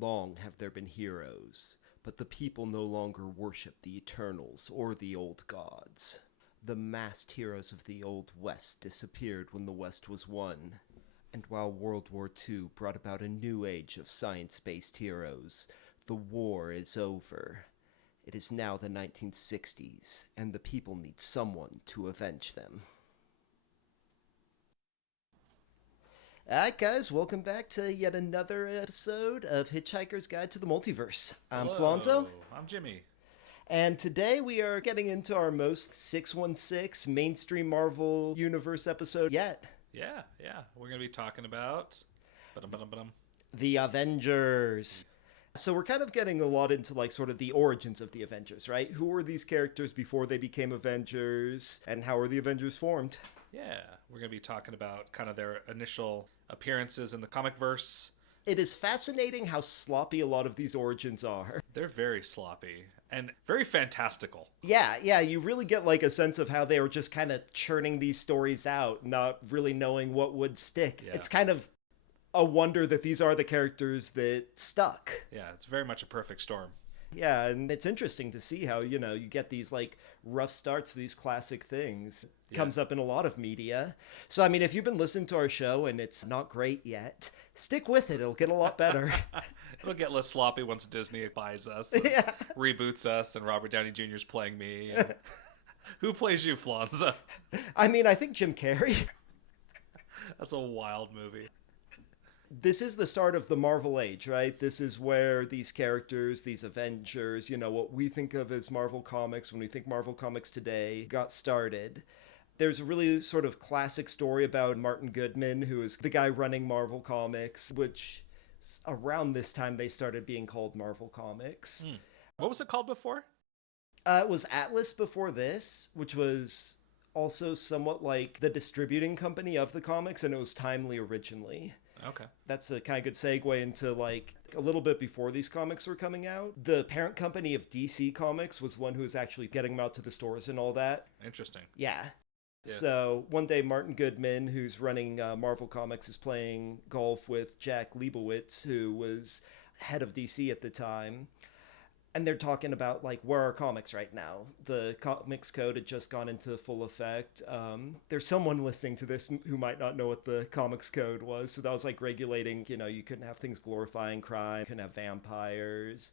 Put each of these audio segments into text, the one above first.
Long have there been heroes, but the people no longer worship the Eternals or the old gods. The masked heroes of the Old West disappeared when the West was won, and while World War II brought about a new age of science-based heroes, the war is over. It is now the 1960s, and the people need someone to avenge them. Alright guys, welcome back to yet another episode of Hitchhiker's Guide to the Multiverse. I'm Flonzo. I'm Jimmy. And today we are getting into our most 616 mainstream Marvel Universe episode yet. Yeah. We're going to be talking about... The Avengers. So we're kind of getting a lot into like sort of the origins of the Avengers, right? Who were these characters before they became Avengers, and how were the Avengers formed? Yeah, we're going to be talking about kind of their initial appearances in the comic verse. It is fascinating how sloppy a lot of these origins are. They're very sloppy and very fantastical. Yeah, you really get like a sense of how they were just kind of churning these stories out, not really knowing what would stick. Yeah. It's kind of a wonder that these are the characters that stuck. Yeah, it's very much a perfect storm. Yeah, and it's interesting to see how, you get these like rough starts to these classic things. Yeah. Comes up in a lot of media. So, I mean, if you've been listening to our show and it's not great yet, stick with it. It'll get a lot better. It'll get less sloppy once Disney buys us and reboots us and Robert Downey Jr. is playing me. And... Who plays you, Flonza? I mean, I think Jim Carrey. That's a wild movie. This is the start of the Marvel age, right? This is where these characters, these Avengers, what we think of as Marvel Comics, when we think Marvel Comics today, got started. There's a really sort of classic story about Martin Goodman, who is the guy running Marvel Comics, which around this time they started being called Marvel Comics. What was it called before? It was Atlas before this, which was also somewhat like the distributing company of the comics, and it was Timely originally. Okay. That's a kind of good segue into like a little bit before these comics were coming out. The parent company of DC Comics was the one who was actually getting them out to the stores and all that. Interesting. Yeah. So one day Martin Goodman, who's running Marvel Comics, is playing golf with Jack Leibowitz, who was head of DC at the time. And they're talking about, like, where are comics right now? The Comics Code had just gone into full effect. There's someone listening to this who might not know what the Comics Code was. So that was, like, regulating, you couldn't have things glorifying crime, you couldn't have vampires,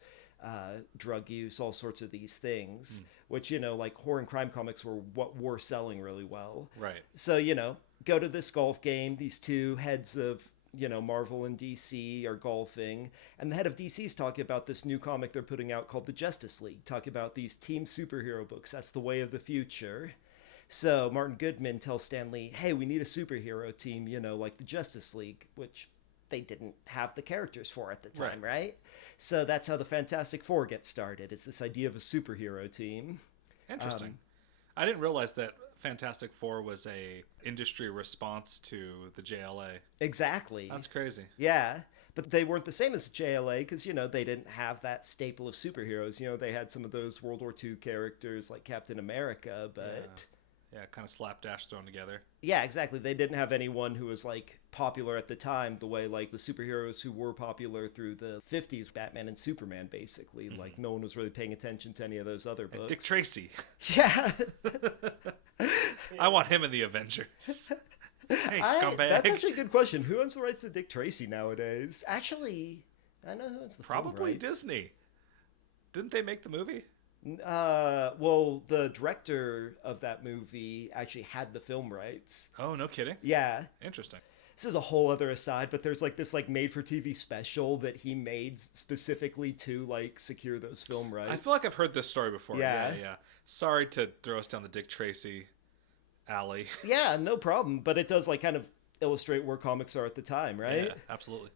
drug use, all sorts of these things. Which, like, horror and crime comics were what were selling really well. Right. So, go to this golf game. These two heads of... Marvel and DC are golfing, and the head of DC is talking about this new comic they're putting out called the Justice League, talking about these team superhero books. That's the way of the future. So Martin Goodman tells Stan Lee, hey, we need a superhero team, like the Justice League, which they didn't have the characters for at the time, right? So that's how the Fantastic Four gets started, is this idea of a superhero team. Interesting. I didn't realize that Fantastic Four was a industry response to the JLA. Exactly. That's crazy. Yeah, but they weren't the same as the JLA because, they didn't have that staple of superheroes. They had some of those World War II characters like Captain America, but... Yeah, kind of slapdash thrown together. Yeah, exactly. They didn't have anyone who was, like, popular at the time the way, like, the superheroes who were popular through the 50s, Batman and Superman, basically. Mm-hmm. Like, no one was really paying attention to any of those other books. And Dick Tracy. Yeah. I want him in the Avengers. Hey, scumbag. That's actually a good question. Who owns the rights to Dick Tracy nowadays? Actually, I know who owns the film Probably rights. Disney. Didn't they make the movie? Well, the director of that movie actually had the film rights. Oh, no kidding. Yeah. Interesting. This is a whole other aside, but there's like this like made-for-TV special that he made specifically to like secure those film rights. I feel like I've heard this story before. Yeah. Sorry to throw us down the Dick Tracy alley. Yeah, no problem. But it does like kind of illustrate where comics are at the time, right? Yeah, absolutely.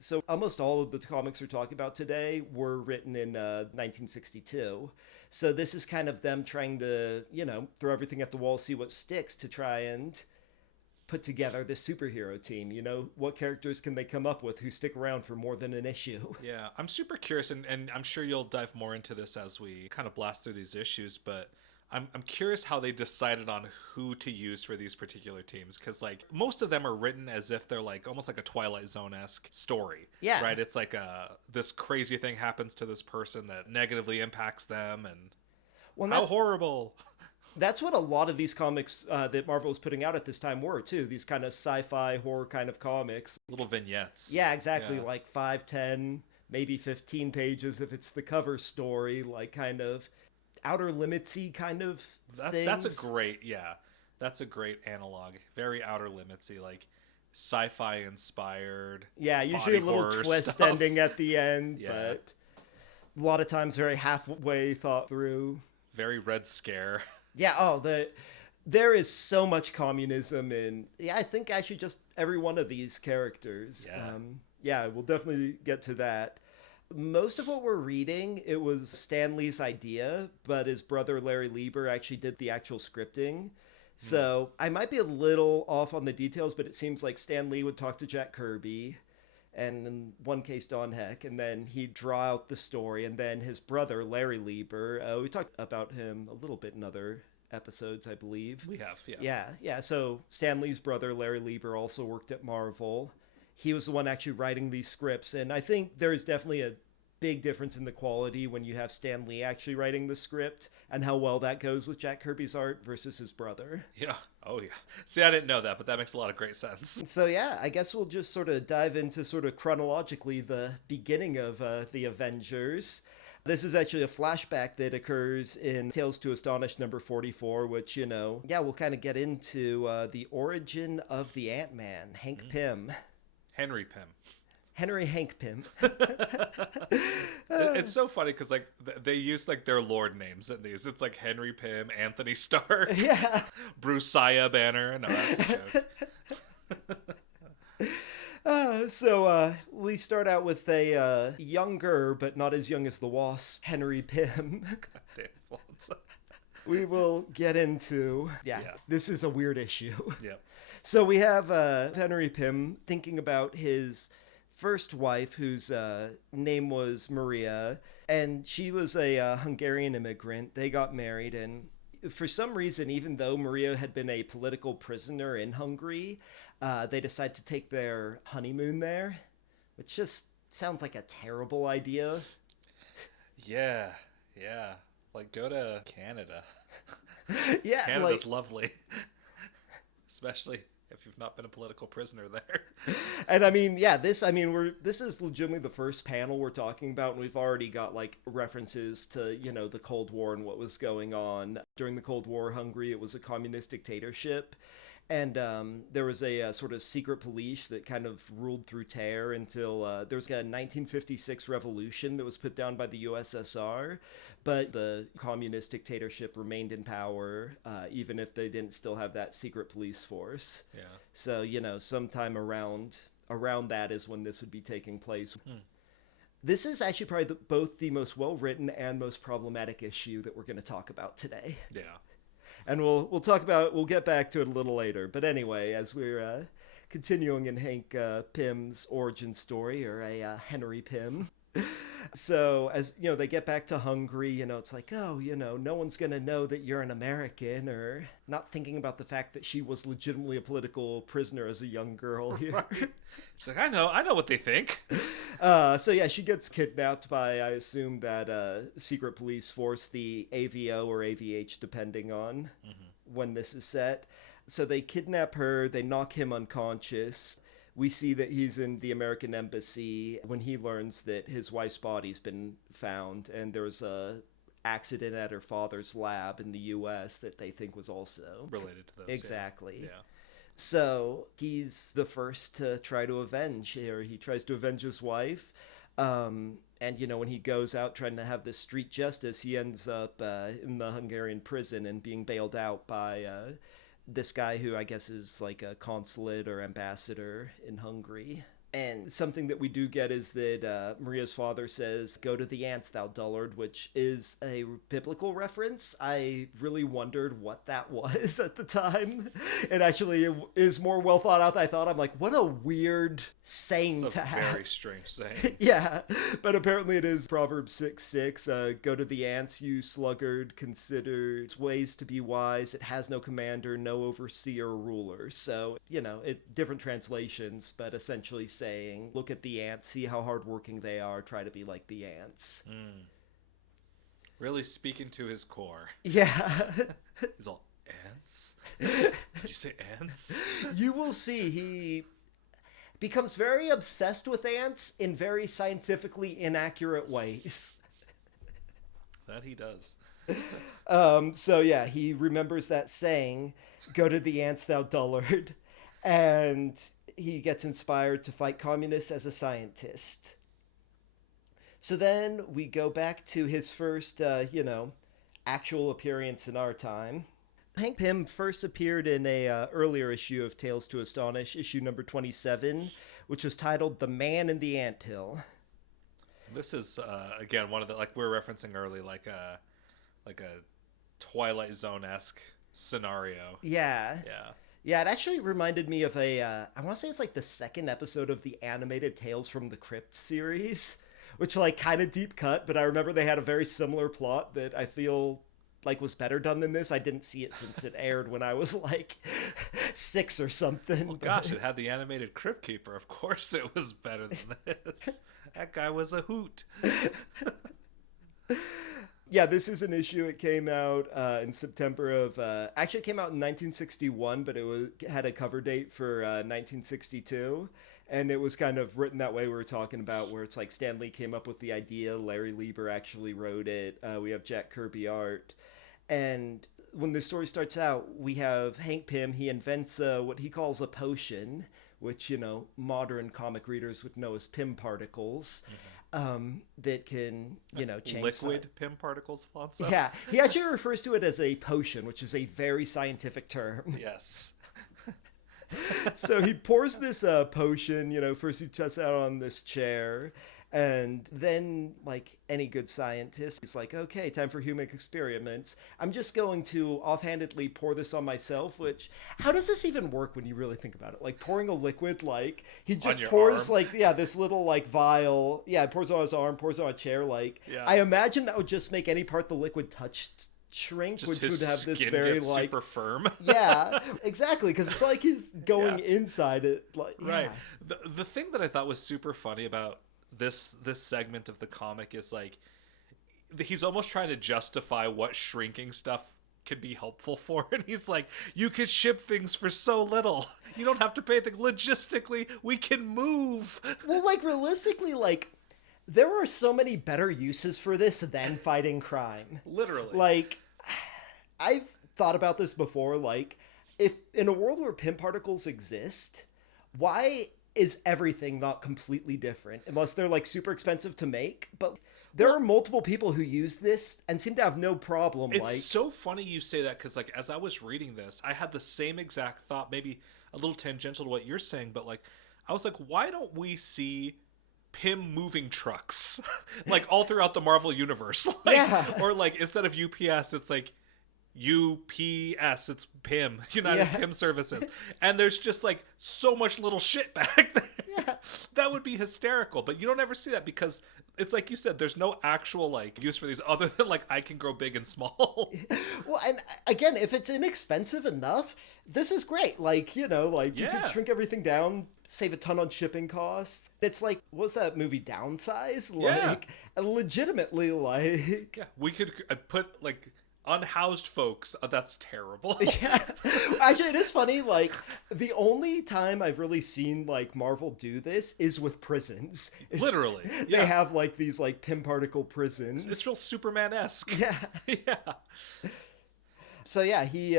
So almost all of the comics we're talking about today were written in 1962. So this is kind of them trying to, throw everything at the wall, see what sticks to try and put together this superhero team. What characters can they come up with who stick around for more than an issue? Yeah, I'm super curious, and I'm sure you'll dive more into this as we kind of blast through these issues, but I'm curious how they decided on who to use for these particular teams, because like most of them are written as if they're like almost like a Twilight Zone-esque story. Yeah. Right? It's like this crazy thing happens to this person that negatively impacts them, and Well, how horrible. that's what a lot of these comics that Marvel was putting out at this time were too. These kind of sci-fi horror kind of comics. Little vignettes. Yeah, exactly. Yeah. Like 5, 10, maybe 15 pages if it's the cover story, like kind of outer limitsy kind of things. That's a great analog. Very outer limitsy, like sci-fi inspired. Yeah, usually a little twist stuff. ending at the end, Yeah. but a lot of times very halfway thought through. Very Red Scare. Yeah, there is so much communism in, yeah, I think actually just every one of these characters. Yeah. Yeah, we'll definitely get to that. Most of what we're reading, it was Stan Lee's idea, but his brother Larry Lieber actually did the actual scripting. So I might be a little off on the details, but it seems like Stan Lee would talk to Jack Kirby, and in one case Don Heck, and then he'd draw out the story, and then his brother Larry Lieber, we talked about him a little bit in other episodes, I believe. We have, yeah. Yeah. So Stan Lee's brother Larry Lieber also worked at Marvel. He was the one actually writing these scripts, and I think there is definitely a big difference in the quality when you have Stan Lee actually writing the script and how well that goes with Jack Kirby's art versus his brother. Yeah. Oh, yeah. See, I didn't know that, but that makes a lot of great sense. So yeah, I guess we'll just sort of dive into sort of chronologically the beginning of the Avengers. This is actually a flashback that occurs in Tales to Astonish number 44, which, we'll kind of get into the origin of the Ant-Man, Hank Pym. Henry Pym. Henry Hank Pym. It's so funny because like they use like their lord names in these. It's like Henry Pym, Anthony Stark, Yeah. Bruceiah Banner. No, that's a joke. So we start out with a younger, but not as young as the Wasp, Henry Pym. Damn, Florence. We will get into... Yeah, this is a weird issue. Yeah. So we have Henry Pym thinking about his first wife, whose name was Maria, and she was a Hungarian immigrant. They got married, and for some reason, even though Maria had been a political prisoner in Hungary, they decided to take their honeymoon there, which just sounds like a terrible idea. Yeah. Like, go to Canada. Yeah, Canada's lovely. Especially if you've not been a political prisoner there. And I mean, yeah, this is legitimately the first panel we're talking about, and we've already got like references to, the Cold War and what was going on. During the Cold War, Hungary, it was a communist dictatorship. And there was a sort of secret police that kind of ruled through terror until there was a 1956 revolution that was put down by the USSR. But the communist dictatorship remained in power, even if they didn't still have that secret police force. Yeah. So, sometime around that is when this would be taking place. This is actually probably both the most well-written and most problematic issue that we're going to talk about today. Yeah. And we'll get back to it a little later. But anyway, as we're continuing in Hank Pym's origin story, or a Henry Pym. So as they get back to Hungary, it's like, oh, no one's gonna know that you're an American, or not thinking about the fact that she was legitimately a political prisoner as a young girl here. Right. She's like, I know what they think. So yeah, she gets kidnapped by, I assume, that secret police force, the AVO or AVH, depending on when this is set. So they kidnap her, they knock him unconscious. We see that he's in the American embassy when he learns that his wife's body's been found, and there was a accident at her father's lab in the U.S. that they think was also related to those. Exactly. Yeah. So he's the first to try to avenge, or he tries to avenge his wife. And, when he goes out trying to have this street justice, he ends up in the Hungarian prison and being bailed out by this guy who I guess is like a consulate or ambassador in Hungary. And something that we do get is that Maria's father says, "Go to the ants, thou dullard," which is a biblical reference. I really wondered what that was at the time. It actually is more well thought out than I thought. I'm like, what a weird saying It's to a have. very strange saying. Yeah, but apparently it is Proverbs 6:6. Go to the ants, you sluggard, consider its ways to be wise. It has no commander, no overseer or ruler. So, different translations, but essentially saying, look at the ants, see how hardworking they are, try to be like the ants. Really speaking to his core. Yeah. He's all, ants? Did you say ants? You will see he becomes very obsessed with ants in very scientifically inaccurate ways. That he does. So yeah, he remembers that saying, "Go to the ants, thou dullard," and he gets inspired to fight communists as a scientist. So then we go back to his first, actual appearance in our time. Hank Pym first appeared in a earlier issue of Tales to Astonish, issue number 27, which was titled "The Man in the Anthill." This is again one of the, like we were referencing early, like a Twilight Zone-esque scenario. Yeah. Yeah. Yeah, it actually reminded me of I want to say it's like the second episode of the animated Tales from the Crypt series, which like kind of deep cut, but I remember they had a very similar plot that I feel like was better done than this. I didn't see it since it aired when I was like 6 or something. Well, gosh, it had the animated Crypt Keeper. Of course it was better than this. That guy was a hoot. Yeah, this is an issue. It came out in September of... actually, it came out in 1961, but had a cover date for 1962. And it was kind of written that way we were talking about, where it's like Stan Lee came up with the idea, Larry Lieber actually wrote it, we have Jack Kirby art. And when the story starts out, we have Hank Pym. He invents what he calls a potion, which, modern comic readers would know as Pym particles. That can, change... Liquid Pym particles, Alfonso? Yeah, he actually refers to it as a potion, which is a very scientific term. Yes. So he pours this potion, first he tests out on this chair, and then, like any good scientist, he's like, okay, time for human experiments. I'm just going to offhandedly pour this on myself, which, how does this even work when you really think about it? Like pouring a liquid, like, he just pours, arm? this little, vial, pours it on his arm, pours it on a chair, Yeah. I imagine that would just make any part the liquid touch shrink, just which his would have this skin very gets super firm. Yeah, exactly, because it's like he's going inside it, Right. The thing that I thought was super funny about this segment of the comic is like he's almost trying to justify what shrinking stuff can be helpful for, and he's like, you could ship things for so little, you don't have to pay things. Logistically, we can move. Well, realistically, there are so many better uses for this than fighting crime. Literally. I've thought about this before, if in a world where Pym particles exist, why is everything not completely different? Unless they're, super expensive to make, but there are multiple people who use this and seem to have no problem. It's so funny you say that, because, as I was reading this, I had the same exact thought, maybe a little tangential to what you're saying, but, I was like, why don't we see Pym moving trucks all throughout the Marvel universe? Or instead of UPS, it's UPS, it's Pym, United Pym Services, and there's just so much little shit back there. That would be hysterical, but you don't ever see that, because it's like you said, there's no actual use for these other than I can grow big and small. Well, and again, if it's inexpensive enough, this is great. You can shrink everything down, save a ton on shipping costs. It's what's that movie, Downsize? Legitimately, we could put unhoused folks. That's terrible. Yeah, actually, it is funny. The only time I've really seen Marvel do this is with prisons. Literally, they have these Pym particle prisons. It's real Superman-esque. Yeah, yeah. So yeah, he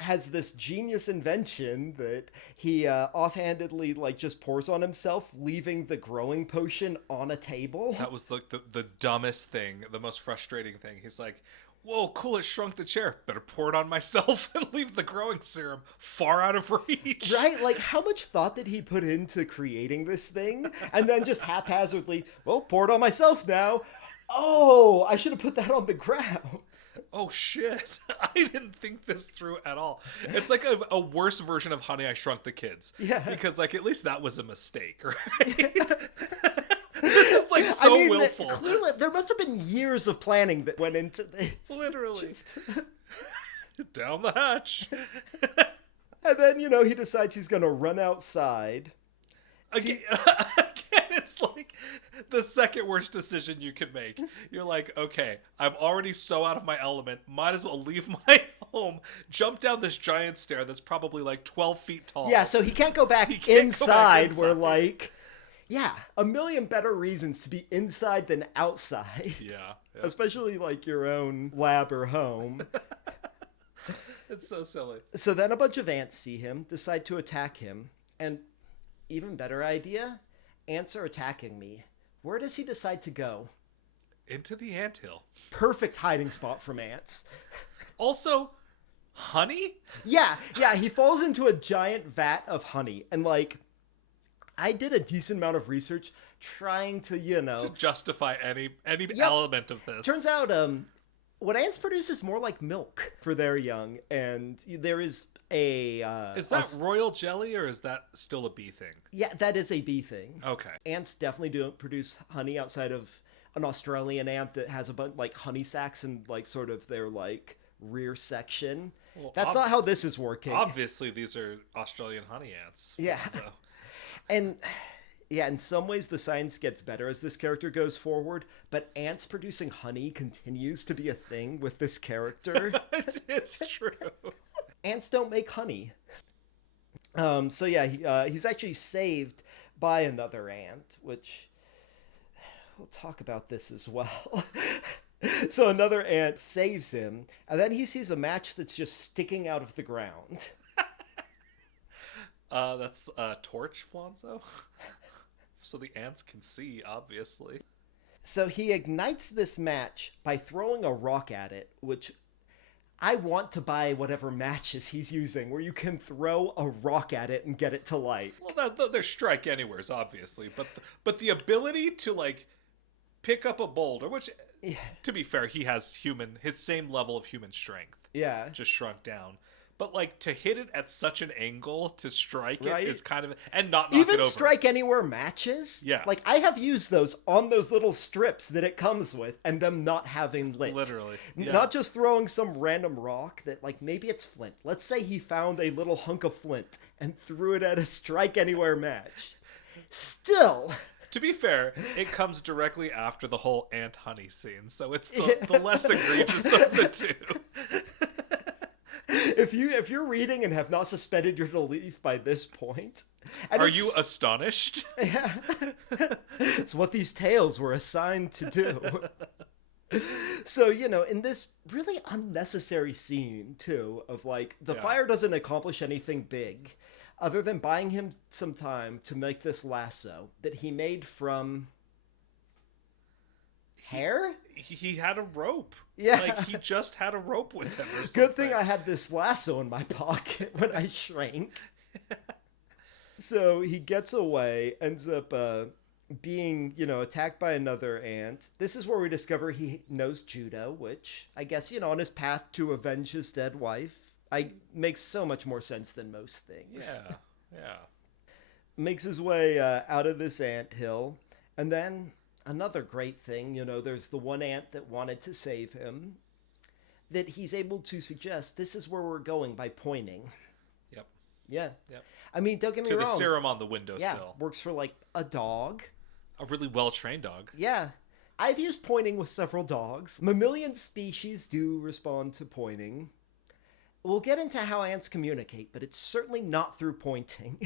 has this genius invention that he offhandedly just pours on himself, leaving the growing potion on a table. That was the dumbest thing, the most frustrating thing. He's like, whoa, cool, it shrunk the chair. Better pour it on myself and leave the growing serum far out of reach. Right? Like, how much thought did he put into creating this thing? And then just haphazardly, well, pour it on myself now. Oh, I should have put that on the ground. Oh shit, I didn't think this through at all. It's like a worse version of Honey, I Shrunk the Kids. Yeah. Because, like, at least that was a mistake, right? This is, like, so willful. Clearly, there must have been years of planning that went into this. Literally. Down the hatch. And then, he decides he's going to run outside. Again, it's like the second worst decision you can make. You're like, okay, I'm already so out of my element. Might as well leave my home, jump down this giant stair that's probably like 12 feet tall. Yeah, so he can't go back inside where, like, yeah, a million better reasons to be inside than outside. Yeah. Especially, like, your own lab or home. It's so silly. So then a bunch of ants see him, decide to attack him, and even better idea, ants are attacking me. Where does he decide to go? Into the anthill. Perfect hiding spot from ants. Also, honey? Yeah, he falls into a giant vat of honey. And, like, I did a decent amount of research trying to, to justify any element of this. Turns out, what ants produce is more like milk for their young, and there is a... is that royal jelly, or is that still a bee thing? Yeah, that is a bee thing. Okay. Ants definitely don't produce honey outside of an Australian ant that has a bunch, like, honey sacs in, like, sort of their, like, rear section. Well, that's not how this is working. Obviously, these are Australian honey ants. Yeah. So. And... yeah, in some ways the science gets better as this character goes forward, but ants producing honey continues to be a thing with this character. It's true. Ants don't make honey. So yeah, he's actually saved by another ant, which we'll talk about this as well. So another ant saves him, and then he sees a match that's just sticking out of the ground. That's a torch, Flonzo. So the ants can see, obviously. So he ignites this match by throwing a rock at it, which I want to buy whatever matches he's using, where you can throw a rock at it and get it to light. Well, they're strike anywheres, obviously, but the ability to, like, pick up a boulder, which, to be fair, he has his same level of human strength. Yeah. Just shrunk down. But, like, to hit it at such an angle to strike right? it is kind of... and not knock even it over. strike anywhere matches? Yeah. Like, I have used those on those little strips that it comes with, and them not having lit. Literally. Yeah. Not just throwing some random rock that, like, maybe it's flint. Let's say he found a little hunk of flint and threw it at a strike anywhere match. Still... To be fair, it comes directly after the whole ant honey scene, so it's the less egregious of the two. If you're reading and have not suspended your belief by this point, are you astonished? Yeah, it's what these tales were assigned to do. So, in this really unnecessary scene too, of like the fire doesn't accomplish anything big, other than buying him some time to make this lasso that he made from hair. He had a rope. Yeah. Like, he just had a rope with him or something. Good thing I had this lasso in my pocket when I shrank. So he gets away, ends up being, attacked by another ant. This is where we discover he knows judo, which I guess, on his path to avenge his dead wife, makes so much more sense than most things. Yeah. Makes his way out of this anthill, and then... another great thing, there's the one ant that wanted to save him, that he's able to suggest this is where we're going by pointing. Yep. Yeah. Yep. I mean, don't get me wrong. wrong. To the serum on the windowsill. Yeah, works for, like, a dog. A really well-trained dog. Yeah. I've used pointing with several dogs. Mammalian species do respond to pointing. We'll get into how ants communicate, but it's certainly not through pointing.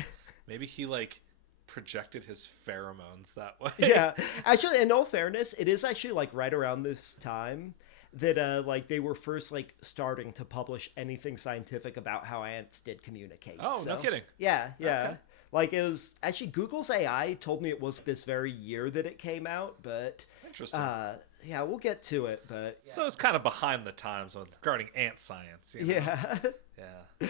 Maybe he, like... projected his pheromones that way. Yeah, actually, in all fairness, it is actually like right around this time that like they were first like starting to publish anything scientific about how ants did communicate. Oh, no kidding. Yeah. Okay. Like it was actually Google's AI told me it was this very year that it came out, but interesting. Yeah, we'll get to it, but So it's kind of behind the times regarding ant science. You know? yeah. Yeah.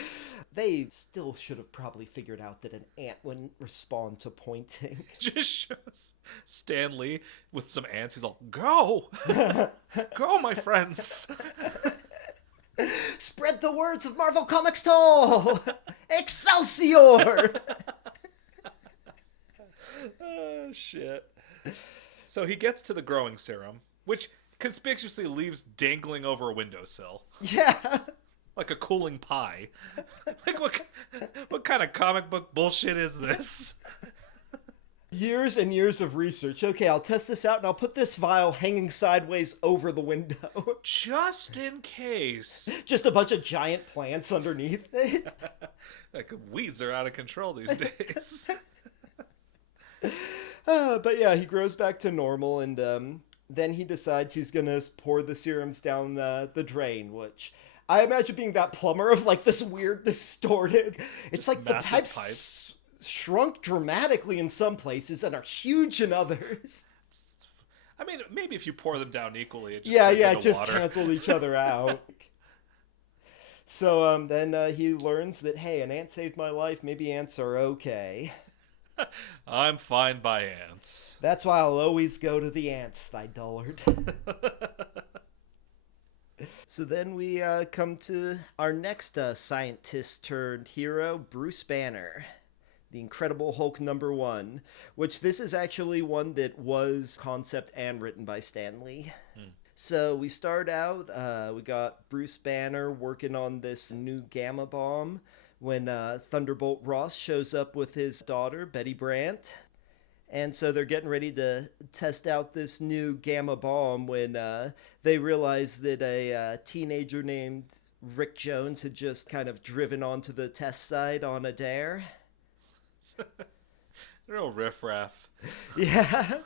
They still should have probably figured out that an ant wouldn't respond to pointing. Just shows Stan Lee with some ants. He's all, go! Go, my friends! Spread the words of Marvel Comics to all! Excelsior! Oh, shit. So he gets to the growing serum, which conspicuously leaves dangling over a windowsill. Yeah. Like a cooling pie. Like, what kind of comic book bullshit is this? Years and years of research. Okay, I'll test this out and I'll put this vial hanging sideways over the window. Just in case. Just a bunch of giant plants underneath it. Like, weeds are out of control these days. But yeah, he grows back to normal, and then he decides he's gonna pour the serums down the drain, which I imagine being that plumber of like this weird distorted. It's like the pipes shrunk dramatically in some places and are huge in others. I mean, maybe if you pour them down equally, it just it just water. canceled each other out. So then he learns that, hey, an ant saved my life. Maybe ants are okay. I'm fine by ants. That's why I'll always go to the ants, thy dullard. So then we come to our next scientist turned hero, Bruce Banner. The Incredible Hulk #1, which this is actually one that was concept and written by Stan Lee. So we start out, we got Bruce Banner working on this new gamma bomb when Thunderbolt Ross shows up with his daughter, Betty Brant. And so they're getting ready to test out this new gamma bomb when they realize that a teenager named Rick Jones had just kind of driven onto the test site on a dare. Real riffraff. Yeah.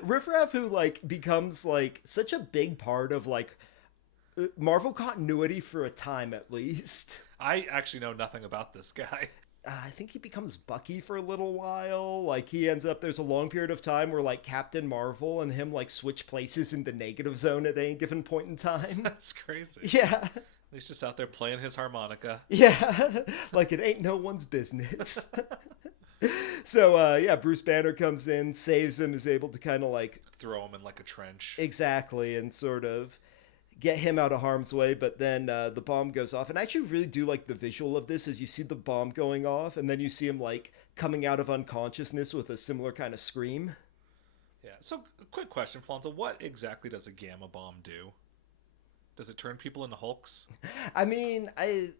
Riffraff who like becomes like such a big part of like Marvel continuity for a time at least. I actually know nothing about this guy. I think he becomes Bucky for a little while. Like he ends up, there's a long period of time where like Captain Marvel and him like switch places in the negative zone at any given point in time. That's crazy. Yeah. He's just out there playing his harmonica. Yeah. Like it ain't no one's business. So yeah, Bruce Banner comes in, saves him, is able to kind of like throw him in like a trench. Exactly, and sort of get him out of harm's way, but then the bomb goes off. And I actually really do like the visual of this as you see the bomb going off and then you see him like coming out of unconsciousness with a similar kind of scream. Yeah. So quick question, Flonzo, what exactly does a gamma bomb do? Does it turn people into Hulks? I mean, I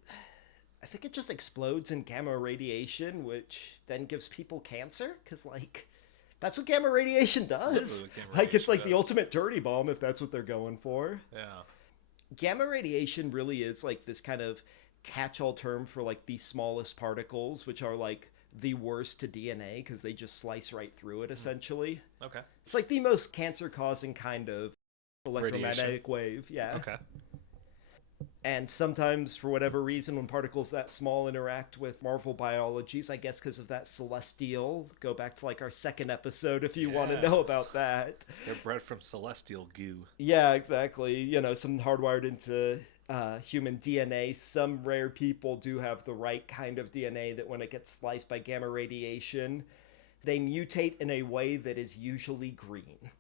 think it just explodes in gamma radiation, which then gives people cancer, because like that's what gamma radiation does. It's like the ultimate dirty bomb if that's what they're going for. Yeah. Gamma radiation really is like this kind of catch-all term for like the smallest particles, which are like the worst to DNA because they just slice right through it essentially. Okay. It's like the most cancer-causing kind of electromagnetic wave. Yeah. Okay. And sometimes, for whatever reason, when particles that small interact with Marvel biologies, I guess because of that celestial, go back to like our second episode if you want to know about that. They're bred from celestial goo. Yeah, exactly. You know, some hardwired into human DNA. Some rare people do have the right kind of DNA that when it gets sliced by gamma radiation, they mutate in a way that is usually green.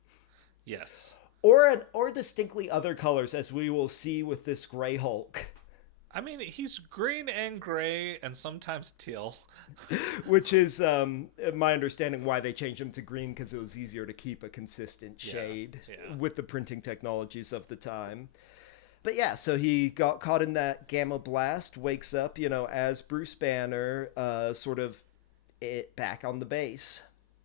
Yes. Or distinctly other colors, as we will see with this Gray Hulk. I mean, he's green and gray and sometimes teal. Which is, my understanding, why they changed him to green, because it was easier to keep a consistent shade with the printing technologies of the time. But yeah, so he got caught in that gamma blast, wakes up, you know, as Bruce Banner, sort of back on the base.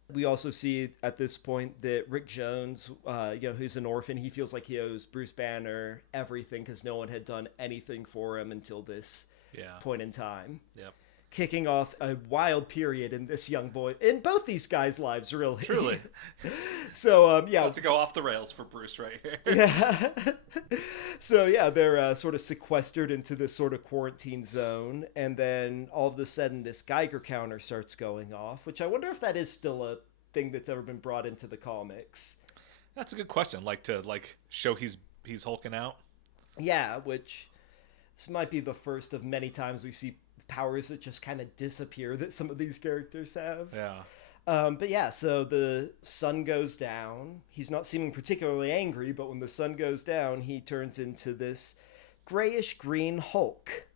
We also see at this point that Rick Jones, you know, who's an orphan, he feels like he owes Bruce Banner everything because no one had done anything for him until this point in time. Yep. Kicking off a wild period in this young boy, in both these guys' lives, really. Truly. So, yeah. About to go off the rails for Bruce right here. Yeah. So, yeah, they're sort of sequestered into this sort of quarantine zone. And then all of a sudden, this Geiger counter starts going off, which I wonder if that is still a thing that's ever been brought into the comics. That's a good question. Like to like show he's hulking out. Yeah, which this might be the first of many times we see powers that just kind of disappear that some of these characters have. Yeah. But yeah, so the sun goes down. He's not seeming particularly angry, but when the sun goes down, he turns into this grayish green Hulk.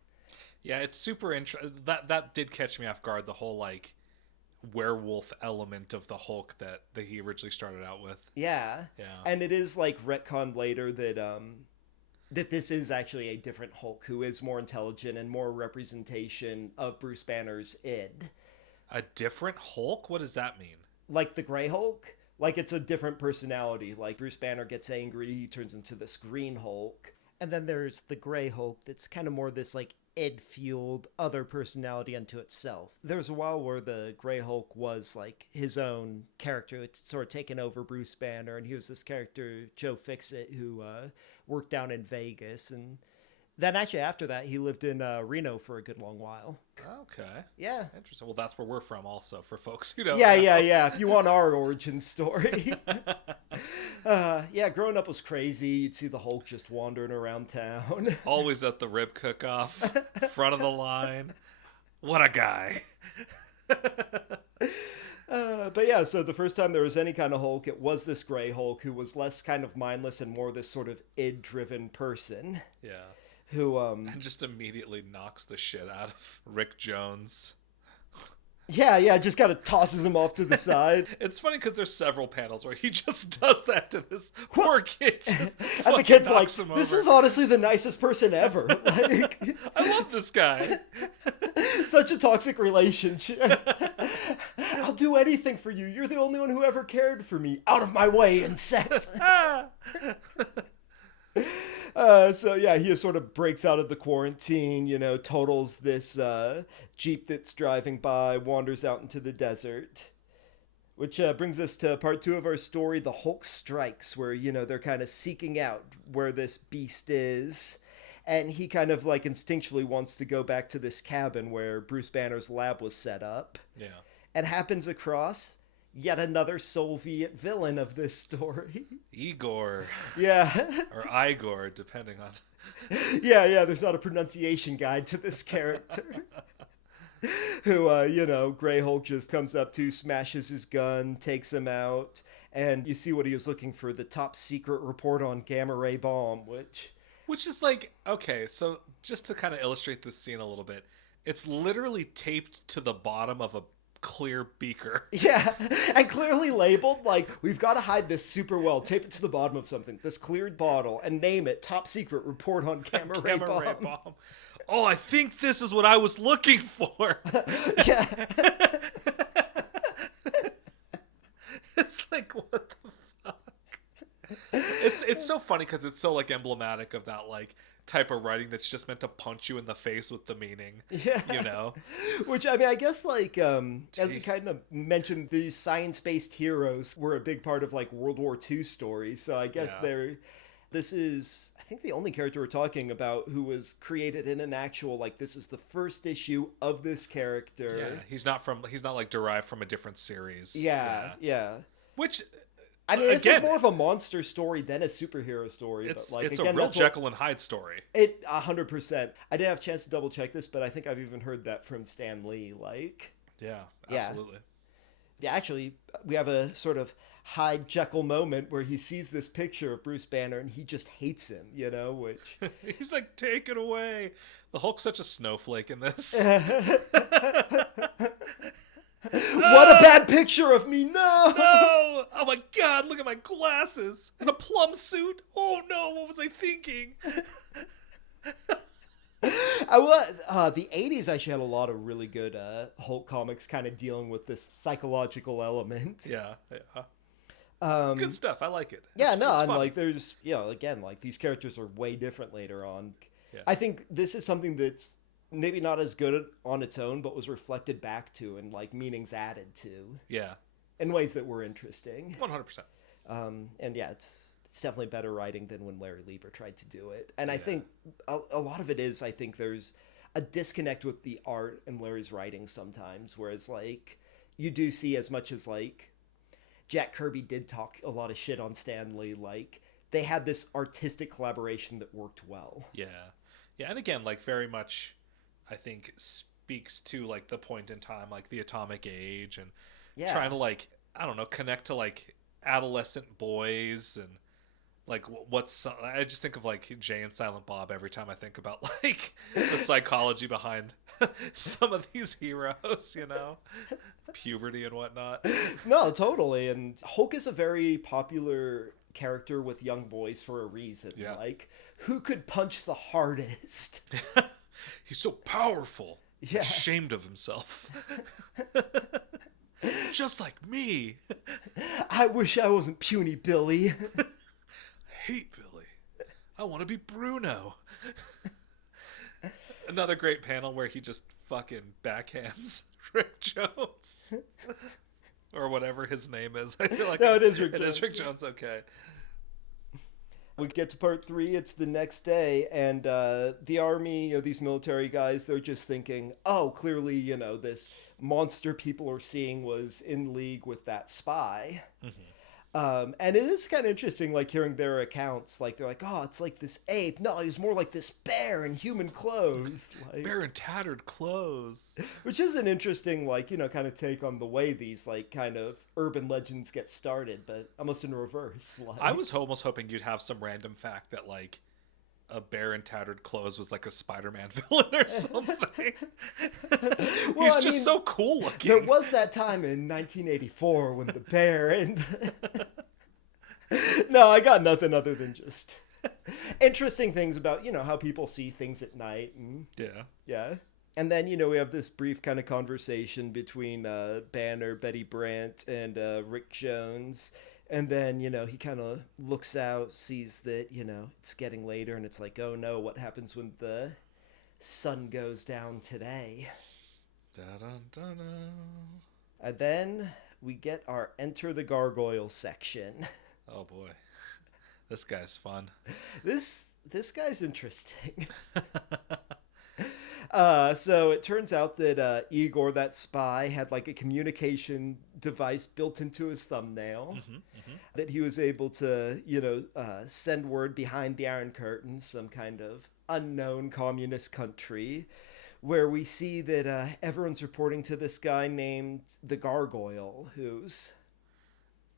Yeah, it's super interesting. That did catch me off guard. The whole like werewolf element of the Hulk that he originally started out with. Yeah. Yeah. And it is like retconned later that this is actually a different Hulk who is more intelligent and more representation of Bruce Banner's id. A different Hulk? What does that mean? Like the Grey Hulk, like it's a different personality. Like Bruce Banner gets angry, he turns into this green Hulk. And then there's the Grey Hulk that's kind of more this like id-fueled other personality unto itself. There was a while where the Grey Hulk was like his own character. It's sort of taken over Bruce Banner, and he was this character, Joe Fixit, who worked down in Vegas. And then actually after that, he lived in Reno for a good long while. Okay. Yeah. Interesting. Well, that's where we're from also, for folks who don't Yeah, know. yeah. If you want our origin story. Yeah, growing up was crazy. You'd see the Hulk just wandering around town. Always at the rib cook-off, front of the line. What a guy. But yeah, so the first time there was any kind of Hulk, it was this Grey Hulk who was less kind of mindless and more this sort of id-driven person. Yeah. Who, And just immediately knocks the shit out of Rick Jones. Yeah, just kind of tosses him off to the side. It's funny because there's several panels where he just does that to this poor kid. And the kid's like, this is honestly the nicest person ever. Like, I love this guy. Such a toxic relationship. I'll do anything for you. You're the only one who ever cared for me. Out of my way, insect. So yeah, he sort of breaks out of the quarantine, totals this Jeep that's driving by, wanders out into the desert. Which brings us to part 2 of our story, The Hulk Strikes, where, they're kind of seeking out where this beast is. And he kind of like instinctually wants to go back to this cabin where Bruce Banner's lab was set up. Yeah. And happens across yet another Soviet villain of this story. Igor. Yeah. Or Igor, depending on... Yeah, there's not a pronunciation guide to this character. Who, Grey Hulk just comes up to, smashes his gun, takes him out, and you see what he was looking for, the top secret report on gamma ray bomb, Which is like, okay, so just to kind of illustrate this scene a little bit, it's literally taped to the bottom of a clear beaker. Yeah, and clearly labeled, like, we've got to hide this super well, tape it to the bottom of something, this cleared bottle, and name it top secret report on gamma ray bomb. Oh, I think this is what I was looking for. Yeah. It's like, what the fuck? It's so funny because it's so like emblematic of that like type of writing that's just meant to punch you in the face with the meaning. Yeah. Which, I mean, I guess like as you kind of mentioned, these science-based heroes were a big part of like World War II stories. So I guess this is, I think, the only character we're talking about who was created in an actual, like, this is the first issue of this character. Yeah, he's not like derived from a different series. Yeah. Which, I mean, this is more of a monster story than a superhero story. It's a real Jekyll and Hyde story. 100%. I didn't have a chance to double check this, but I think I've even heard that from Stan Lee. Like, yeah, absolutely. Yeah, actually, we have a sort of Hyde Jekyll moment where he sees this picture of Bruce Banner and he just hates him, which... He's like, take it away. The Hulk's such a snowflake in this. What a bad picture of me, no! No! Oh my god, look at my glasses! And a plum suit? Oh no, what was I thinking? The 80s actually had a lot of really good Hulk comics kind of dealing with this psychological element. Yeah. It's good stuff. I like it. And like there's, again, like these characters are way different later on. Yeah. I think this is something that's maybe not as good on its own, but was reflected back to and like meanings added to. Yeah. In ways that were interesting. 100%. And yeah, it's definitely better writing than when Larry Lieber tried to do it. And I think a lot of it is, I think there's a disconnect with the art and Larry's writing sometimes, whereas like you do see as much as like Jack Kirby did talk a lot of shit on Stan Lee. Like, they had this artistic collaboration that worked well. Yeah. Yeah, and again, like, very much, I think, speaks to, like, the point in time, like, the atomic age, and Yeah. trying to, like, I don't know, connect to, like, adolescent boys, and like what's I just think of like Jay and Silent Bob every time I think about like the psychology behind some of these heroes, you know, puberty and whatnot. No, totally. And Hulk is a very popular character with young boys for a reason. Yeah. Like, who could punch the hardest? He's so powerful. Yeah. Ashamed of himself. Just like me. I wish I wasn't puny Billy. Hate Billy. I want to be Bruno. Another great panel where he just fucking backhands Rick Jones. Or whatever his name is. I feel like no, it is Rick Jones. It is Rick Jones, okay. We get to part 3, it's the next day, and the army, you know, these military guys, they're just thinking, oh, clearly, you know, this monster people are seeing was in league with that spy. Mm-hmm. And it is kind of interesting, like, hearing their accounts. Like, they're like, oh, it's like this ape. No, he was more like this bear in human clothes. Like, bear in tattered clothes. Which is an interesting, like, you know, kind of take on the way these, like, kind of urban legends get started, but almost in reverse. Like, I was almost hoping you'd have some random fact that, like, a bear in tattered clothes was like a Spider-Man villain or something. Well, He's just so cool looking. There was that time in 1984 when the bear and... No, I got nothing other than just interesting things about, you know, how people see things at night. And, yeah. And then, you know, we have this brief kind of conversation between Banner, Betty Brant, and Rick Jones. And then, you know, he kind of looks out, sees that, you know, it's getting later, and it's like, oh no, what happens when the sun goes down today? Da-dun-dun-dun. And then we get our Enter the Gargoyle section. Oh boy. This guy's fun. This guy's interesting. So it turns out that Igor, that spy, had like a communication device built into his thumbnail that he was able to, you know, send word behind the Iron Curtain, some kind of unknown communist country, where we see that everyone's reporting to this guy named the Gargoyle, who's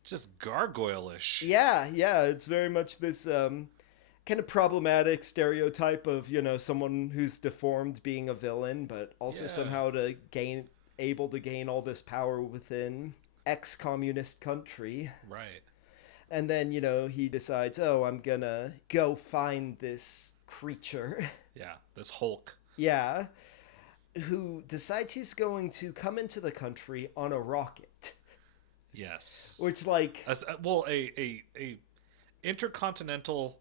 just gargoyle-ish. Yeah, it's very much this kind of problematic stereotype of, you know, someone who's deformed being a villain, but also somehow able to gain all this power within ex-communist country. Right. And then, you know, he decides, oh, I'm gonna go find this creature. Yeah, this Hulk. Yeah. Who decides he's going to come into the country on a rocket. Yes. Which, like... a intercontinental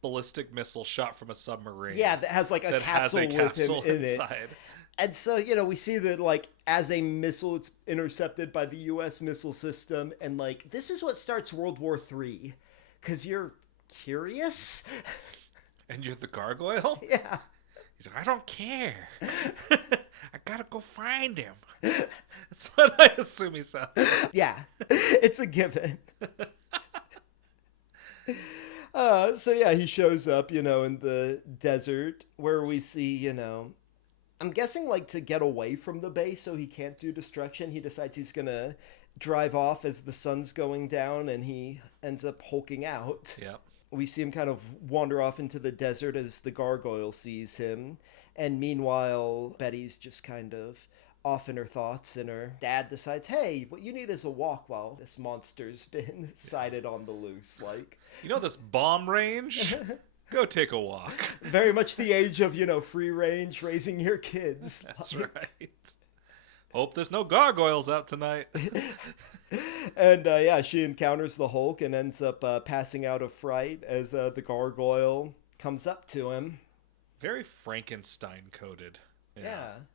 ballistic missile shot from a submarine. Yeah, that has, like, a capsule with him in inside it. And so, you know, we see that, like, as a missile, it's intercepted by the U.S. missile system. And, like, this is what starts World War III. Because you're curious? And you're the gargoyle? Yeah. He's like, I don't care. I gotta go find him. That's what I assume he sounds like. Yeah, it's a given. So yeah, he shows up, you know, in the desert where we see, you know, I'm guessing like to get away from the base so he can't do destruction. He decides he's gonna drive off as the sun's going down, and he ends up hulking out. Yep. We see him kind of wander off into the desert as the gargoyle sees him. And meanwhile, Betty's just kind of off in her thoughts, and her dad decides, hey, what you need is a walk while this monster's been sighted on the loose. Like, you know this bomb range? Go take a walk. Very much the age of, you know, free range raising your kids. That's right. Hope there's no gargoyles out tonight. And yeah, she encounters the Hulk and ends up passing out of fright as the gargoyle comes up to him. Very Frankenstein coded.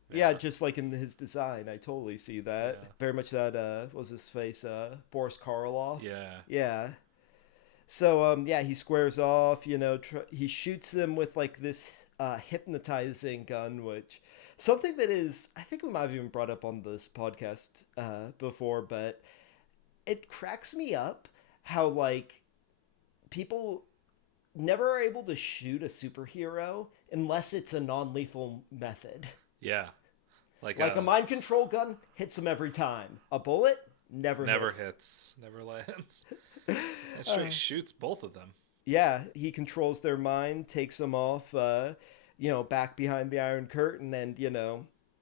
Yeah, just like in his design. I totally see that. Yeah. Very much that, what was his face? Boris Karloff. Yeah. So, yeah, he squares off, you know, he shoots him with like this hypnotizing gun, which... Something that is, I think we might have even brought up on this podcast before, but it cracks me up how, like, people never are able to shoot a superhero unless it's a non-lethal method. Yeah. Like a mind control gun hits him every time. A bullet never hits. Never lands. It straight shoots both of them. Yeah, he controls their mind, takes them off, back behind the Iron Curtain, and,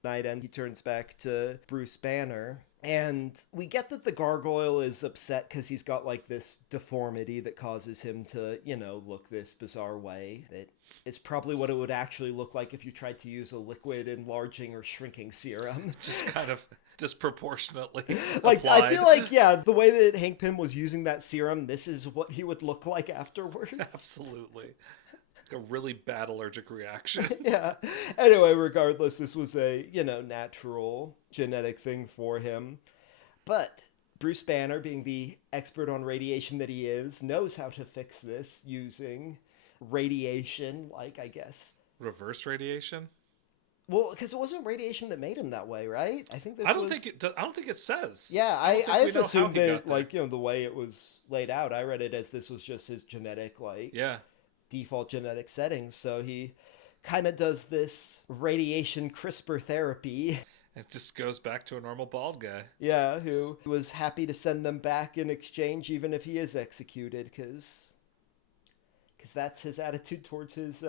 night end, he turns back to Bruce Banner. And we get that the gargoyle is upset because he's got, like, this deformity that causes him to, look this bizarre way. That is probably what it would actually look like if you tried to use a liquid enlarging or shrinking serum. Just kind of disproportionately like, applied. I feel like, yeah, the way that Hank Pym was using that serum, this is what he would look like afterwards. Absolutely. A really bad allergic reaction. Yeah. Anyway, regardless, this was a, natural genetic thing for him. But Bruce Banner, being the expert on radiation that he is, knows how to fix this using radiation, like, I guess. Reverse radiation? Well, because it wasn't radiation that made him that way, right? I think this I don't think it says. Yeah, I just assumed that, like, the way it was laid out, I read it as this was just his genetic, like... Yeah. Default genetic settings, so he kind of does this radiation CRISPR therapy. It just goes back to a normal bald guy. Yeah, who was happy to send them back in exchange even if he is executed, because that's his attitude towards his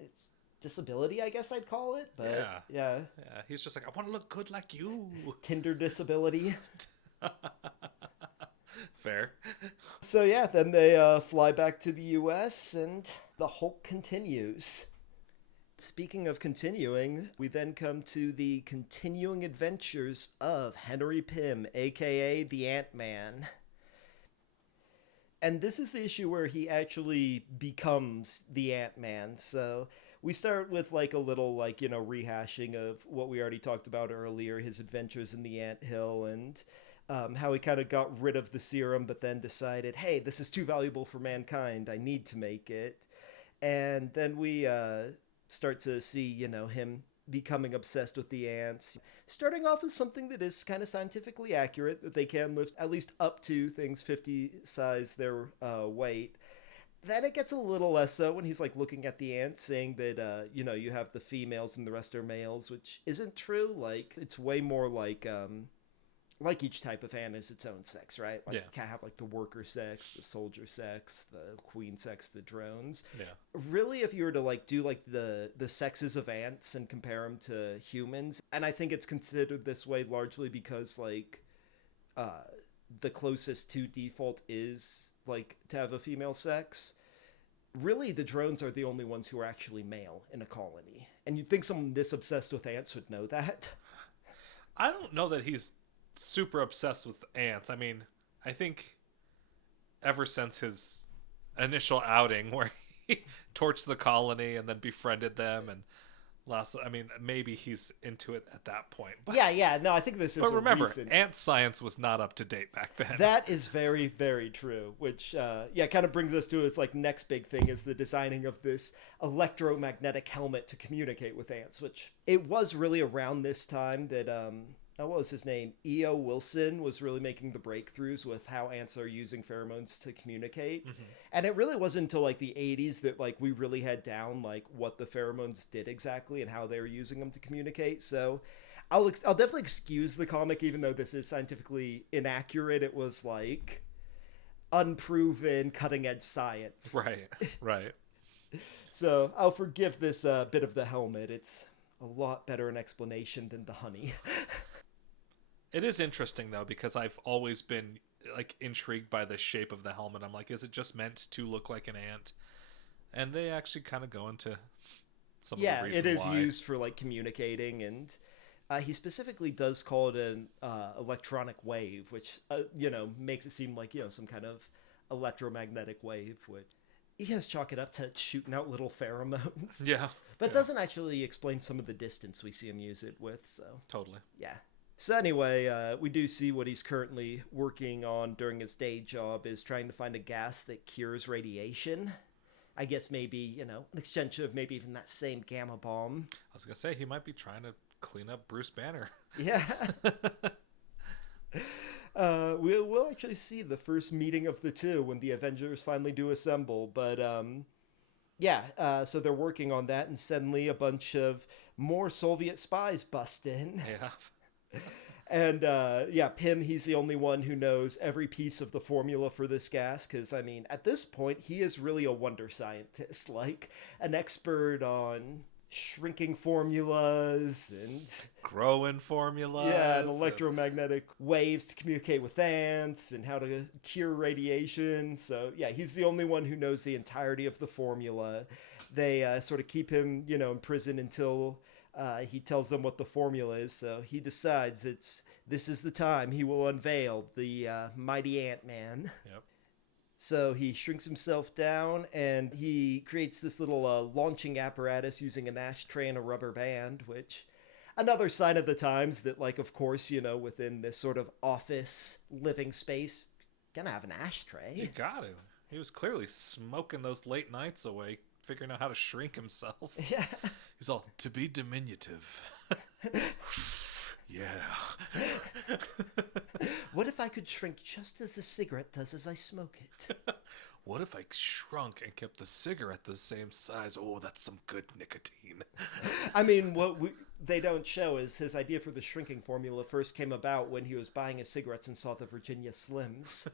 it's disability, I guess I'd call it. But yeah. He's just like, I want to look good like you. Tinder disability. Fair. So yeah, then they fly back to the US and the Hulk continues. Speaking of continuing, we then come to the continuing adventures of Henry Pym, aka the Ant-Man. And this is the issue where he actually becomes the Ant-Man. So we start with like a little like, rehashing of what we already talked about earlier, his adventures in the anthill and how he kind of got rid of the serum, but then decided, hey, this is too valuable for mankind. I need to make it. And then we start to see, him becoming obsessed with the ants. Starting off as something that is kind of scientifically accurate, that they can lift at least up to things 50 size their weight. Then it gets a little less so when he's like looking at the ants, saying that, you have the females and the rest are males, which isn't true. Like, it's way more like each type of ant is its own sex, right? Like, you can't have like the worker sex, the soldier sex, the queen sex, the drones. Yeah. Really, if you were to like do like the sexes of ants and compare them to humans, and I think it's considered this way largely because like the closest to default is like to have a female sex. Really, the drones are the only ones who are actually male in a colony. And you'd think someone this obsessed with ants would know that. I don't know that he's super obsessed with ants. I mean, I think ever since his initial outing where he torched the colony and then befriended them and maybe he's into it at that point. But, no, I think this is. But remember, recent... ant science was not up to date back then. That is very, very true. Which, kind of brings us to his like next big thing is the designing of this electromagnetic helmet to communicate with ants. Which it was really around this time that what was his name? E.O. Wilson was really making the breakthroughs with how ants are using pheromones to communicate. Mm-hmm. And it really wasn't until like the 80s that like we really had down like what the pheromones did exactly and how they were using them to communicate. So I'll definitely excuse the comic, even though this is scientifically inaccurate. It was like unproven cutting edge science. Right. So I'll forgive this bit of the helmet. It's a lot better an explanation than the honey. It is interesting though, because I've always been like intrigued by the shape of the helmet. I'm like, is it just meant to look like an ant? And they actually kind of go into some of the reasons it is why. Used for like communicating, and he specifically does call it an electronic wave, which makes it seem like some kind of electromagnetic wave, which he has chalk it up to shooting out little pheromones. Yeah. But doesn't actually explain some of the distance we see him use it with, so. Totally. Yeah. So anyway, we do see what he's currently working on during his day job is trying to find a gas that cures radiation. I guess maybe, an extension of maybe even that same gamma bomb. I was going to say, he might be trying to clean up Bruce Banner. Yeah. we'll actually see the first meeting of the two when the Avengers finally do assemble. But so they're working on that, and suddenly a bunch of more Soviet spies bust in. Yeah. And Pym, he's the only one who knows every piece of the formula for this gas, because, I mean, at this point, he is really a wonder scientist, like an expert on shrinking formulas and growing formulas. Yeah, and electromagnetic waves to communicate with ants and how to cure radiation. So, yeah, he's the only one who knows the entirety of the formula. They sort of keep him, in prison until he tells them what the formula is. So he decides this is the time he will unveil the mighty Ant-Man. Yep. So he shrinks himself down, and he creates this little launching apparatus using an ashtray and a rubber band, which another sign of the times that, like, of course, within this sort of office living space, gonna have an ashtray. You got to. He was clearly smoking those late nights away, figuring out how to shrink himself. Yeah. He's all, to be diminutive. Yeah. What if I could shrink just as the cigarette does as I smoke it? What if I shrunk and kept the cigarette the same size? Oh, that's some good nicotine. I mean, what they don't show is his idea for the shrinking formula first came about when he was buying his cigarettes and saw the Virginia Slims.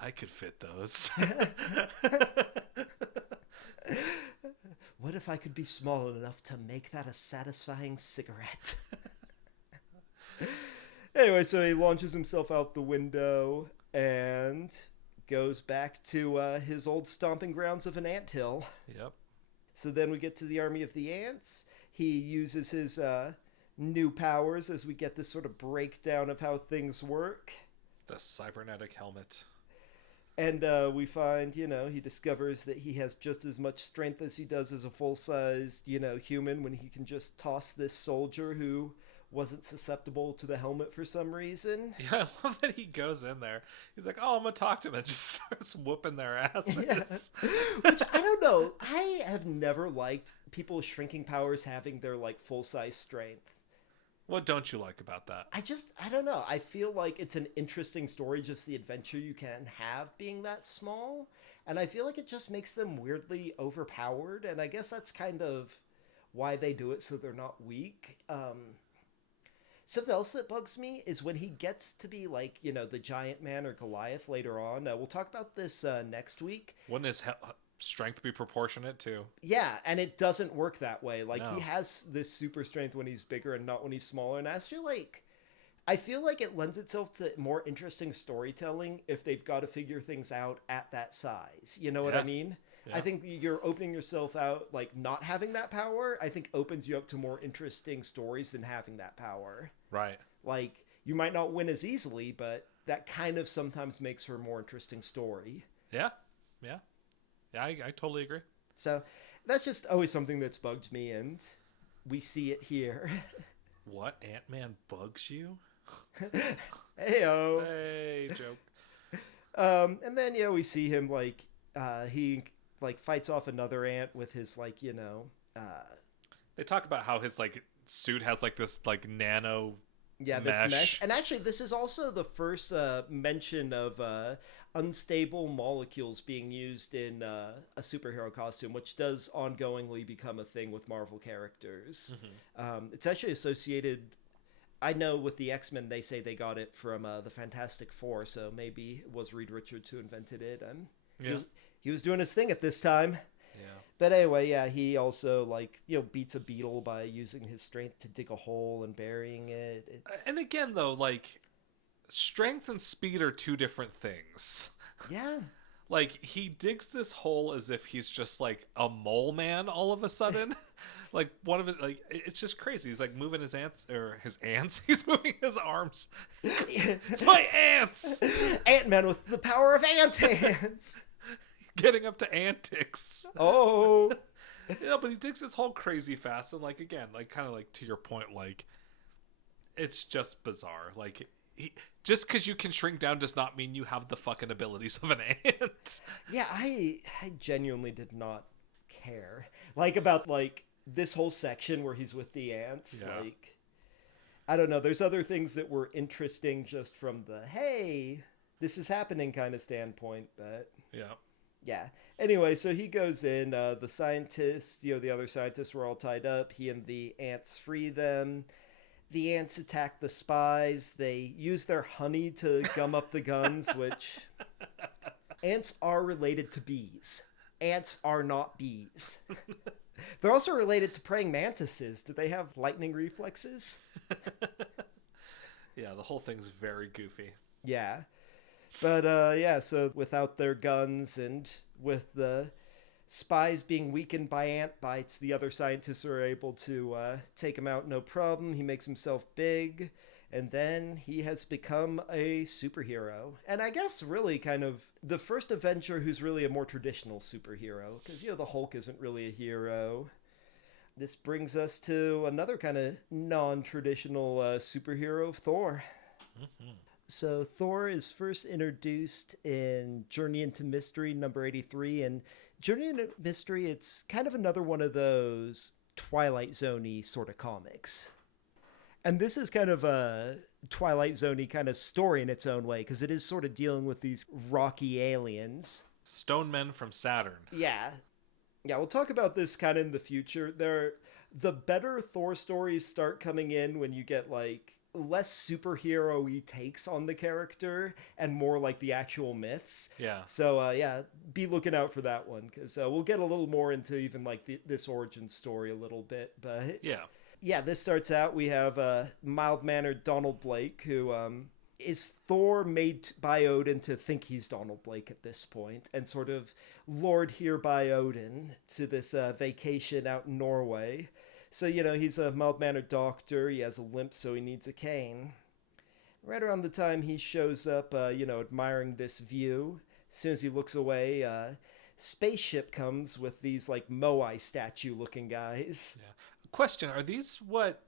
I could fit those. What if I could be small enough to make that a satisfying cigarette? Anyway, so he launches himself out the window and goes back to his old stomping grounds of an anthill. Yep. So then we get to the Army of the Ants. He uses his new powers as we get this sort of breakdown of how things work. The cybernetic helmet. And we find, he discovers that he has just as much strength as he does as a full-sized, human, when he can just toss this soldier who wasn't susceptible to the helmet for some reason. Yeah, I love that he goes in there. He's like, oh, I'm going to talk to him, and just starts whooping their asses. Yeah. Which, I don't know. I have never liked people with shrinking powers having their, full-size strength. What don't you like about that? I don't know. I feel like it's an interesting story, just the adventure you can have being that small. And I feel like it just makes them weirdly overpowered. And I guess that's kind of why they do it, so they're not weak. Something else that bugs me is when he gets to be the giant man or Goliath later on. We'll talk about this next week. Wouldn't his strength be proportionate to? Yeah, and it doesn't work that way. No. He has this super strength when he's bigger and not when he's smaller. And I feel like it lends itself to more interesting storytelling if they've got to figure things out at that size. You know what I mean? Yeah. I think you're opening yourself out, not having that power, I think opens you up to more interesting stories than having that power. Right. You might not win as easily, but that kind of sometimes makes for a more interesting story. Yeah. Yeah. Yeah, I totally agree. So that's just always something that's bugged me, and we see it here. What? Ant-Man bugs you? Heyo. Hey, joke. And then, we see him, he fights off another ant with his, They talk about how his, suit has, this, nano this mesh. And actually, this is also the first mention of unstable molecules being used in a superhero costume, which does ongoingly become a thing with Marvel characters. Mm-hmm. It's actually associated, I know with the X-Men, they say they got it from the Fantastic Four, so maybe it was Reed Richards who invented it. And he was doing his thing at this time. Yeah. But anyway, he also beats a beetle by using his strength to dig a hole and burying it. And again, though, strength and speed are two different things. Yeah. He digs this hole as if he's just a mole man all of a sudden. One of it, it's just crazy. He's moving his ants, or his ants. He's moving his arms. My ants! Ant-Man with the power of ant hands. Getting up to antics. Oh. Yeah, but he digs this hole crazy fast. And again, kind of to your point, it's just bizarre. Just because you can shrink down does not mean you have the fucking abilities of an ant. Yeah, I genuinely did not care. About this whole section where he's with the ants. Yeah. I don't know. There's other things that were interesting just from the, hey, this is happening kind of standpoint, but Yeah. yeah. Anyway, so he goes in. The scientists, the other scientists were all tied up. He and the ants free them. The ants attack the spies. They use their honey to gum up the guns, which ants are related to bees. Ants are not bees. They're also related to praying mantises. Do they have lightning reflexes? Yeah, the whole thing's very goofy. Yeah. But yeah, so without their guns and with the spies being weakened by ant bites, the other scientists are able to take him out no problem. He makes himself big, and then he has become a superhero. And I guess really kind of the first Avenger who's really a more traditional superhero, because, the Hulk isn't really a hero. This brings us to another kind of non-traditional superhero, Thor. Mm-hmm. So Thor is first introduced in Journey into Mystery number 83, and Journey into Mystery, it's kind of another one of those Twilight Zone-y sort of comics. And this is kind of a Twilight Zone-y kind of story in its own way, because it is sort of dealing with these rocky aliens. Stone men from Saturn. Yeah. Yeah, we'll talk about this kind of in the future. The better Thor stories start coming in when you get like less superhero-y takes on the character and more like the actual myths. Yeah. So yeah, be looking out for that one, because we'll get a little more into even like this origin story a little bit. But yeah, this starts out, we have mild-mannered Donald Blake, who is Thor made by Odin to think he's Donald Blake at this point, and sort of lured here by Odin to this vacation out in Norway. So, he's a mild-mannered doctor. He has a limp, so he needs a cane. Right around the time he shows up, admiring this view, as soon as he looks away, spaceship comes with these, like, Moai statue-looking guys. Yeah. Question, are these what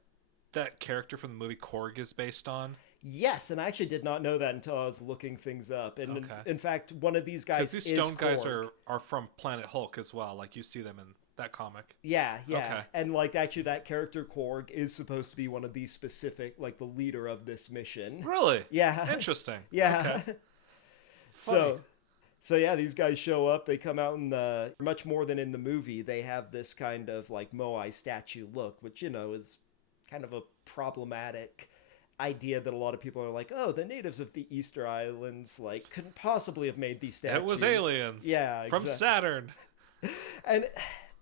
that character from the movie Korg is based on? Yes, and I actually did not know that until I was looking things up. And okay. in fact, one of these guys is Korg. Because these stone guys are from Planet Hulk as well. Like, you see them in that comic. Yeah. Okay. And like actually that character Korg is supposed to be one of these specific, like the leader of this mission. Really? Yeah. Interesting. Yeah. Okay. So yeah, these guys show up. They come out in much more than in the movie. They have this kind of like Moai statue look, which, is kind of a problematic idea that a lot of people are like, oh, the natives of the Easter Islands like couldn't possibly have made these statues. It was aliens. Yeah. From Saturn. And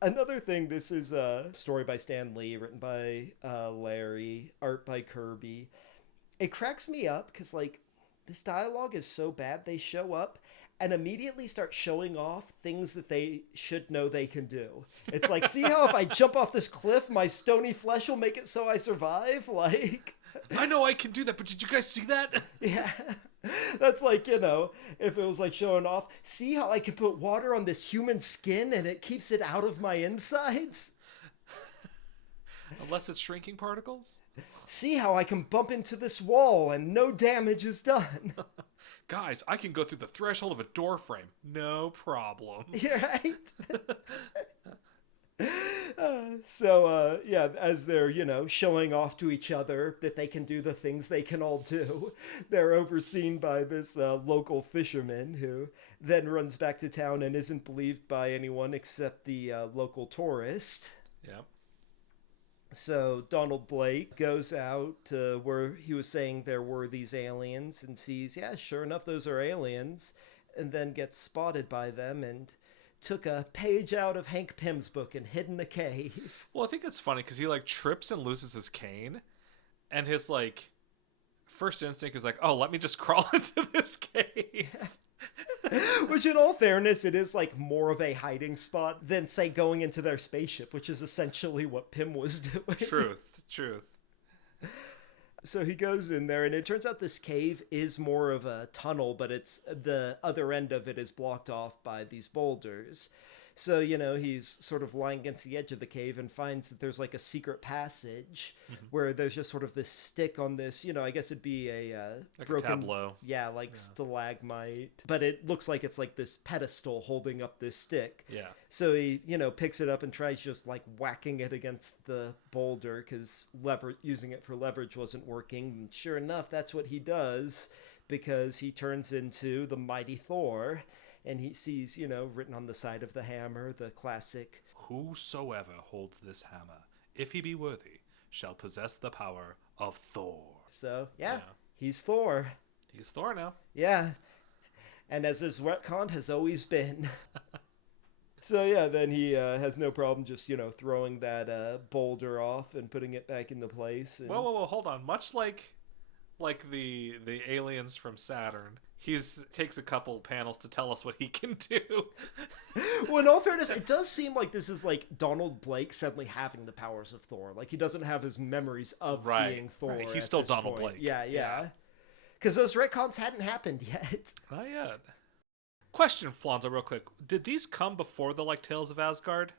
another thing, this is a story by Stan Lee, written by Larry, art by Kirby. It cracks me up because, like, this dialogue is so bad. They show up and immediately start showing off things that they should know they can do. It's like, see how if I jump off this cliff, my stony flesh will make it so I survive? Like, I know I can do that, but did you guys see that? Yeah. That's like, if it was like showing off, see how I can put water on this human skin and it keeps it out of my insides? Unless it's shrinking particles? See how I can bump into this wall and no damage is done? Guys, I can go through the threshold of a door frame. No problem. You're right. So yeah, as they're, showing off to each other that they can do the things they can all do, they're overseen by this local fisherman who then runs back to town and isn't believed by anyone except the local tourist. Yep. So Donald Blake goes out to where he was saying there were these aliens and sees, yeah, sure enough, those are aliens, and then gets spotted by them and took a page out of Hank Pym's book and hid in a cave. Well, I think it's funny because he like trips and loses his cane, and his like first instinct is like, oh, let me just crawl into this cave. Which, in all fairness, it is like more of a hiding spot than, say, going into their spaceship, which is essentially what Pym was doing. Truth. So he goes in there, and it turns out this cave is more of a tunnel, but it's the other end of it is blocked off by these boulders. So, he's sort of lying against the edge of the cave and finds that there's like a secret passage where there's just sort of this stick on this, I guess it'd be a Like broken a tableau. Yeah, like stalagmite. But it looks like it's like this pedestal holding up this stick. Yeah. So he, picks it up and tries just like whacking it against the boulder because using it for leverage wasn't working. And sure enough, that's what he does because he turns into the mighty Thor. And he sees, written on the side of the hammer, the classic, "Whosoever holds this hammer, if he be worthy, shall possess the power of Thor." So, yeah. He's Thor. He's Thor now. Yeah. And as his retcon has always been. So, yeah, then he has no problem just, throwing that boulder off and putting it back into place. And... Whoa, hold on. Much like the aliens from Saturn, takes a couple panels to tell us what he can do. Well, in all fairness, it does seem like this is like Donald Blake suddenly having the powers of Thor. Like he doesn't have his memories of being Thor. Right. He's still Donald point. Blake. Yeah. Because those retcons hadn't happened yet. Not yet. Question, Flonzo, real quick. Did these come before the Tales of Asgard?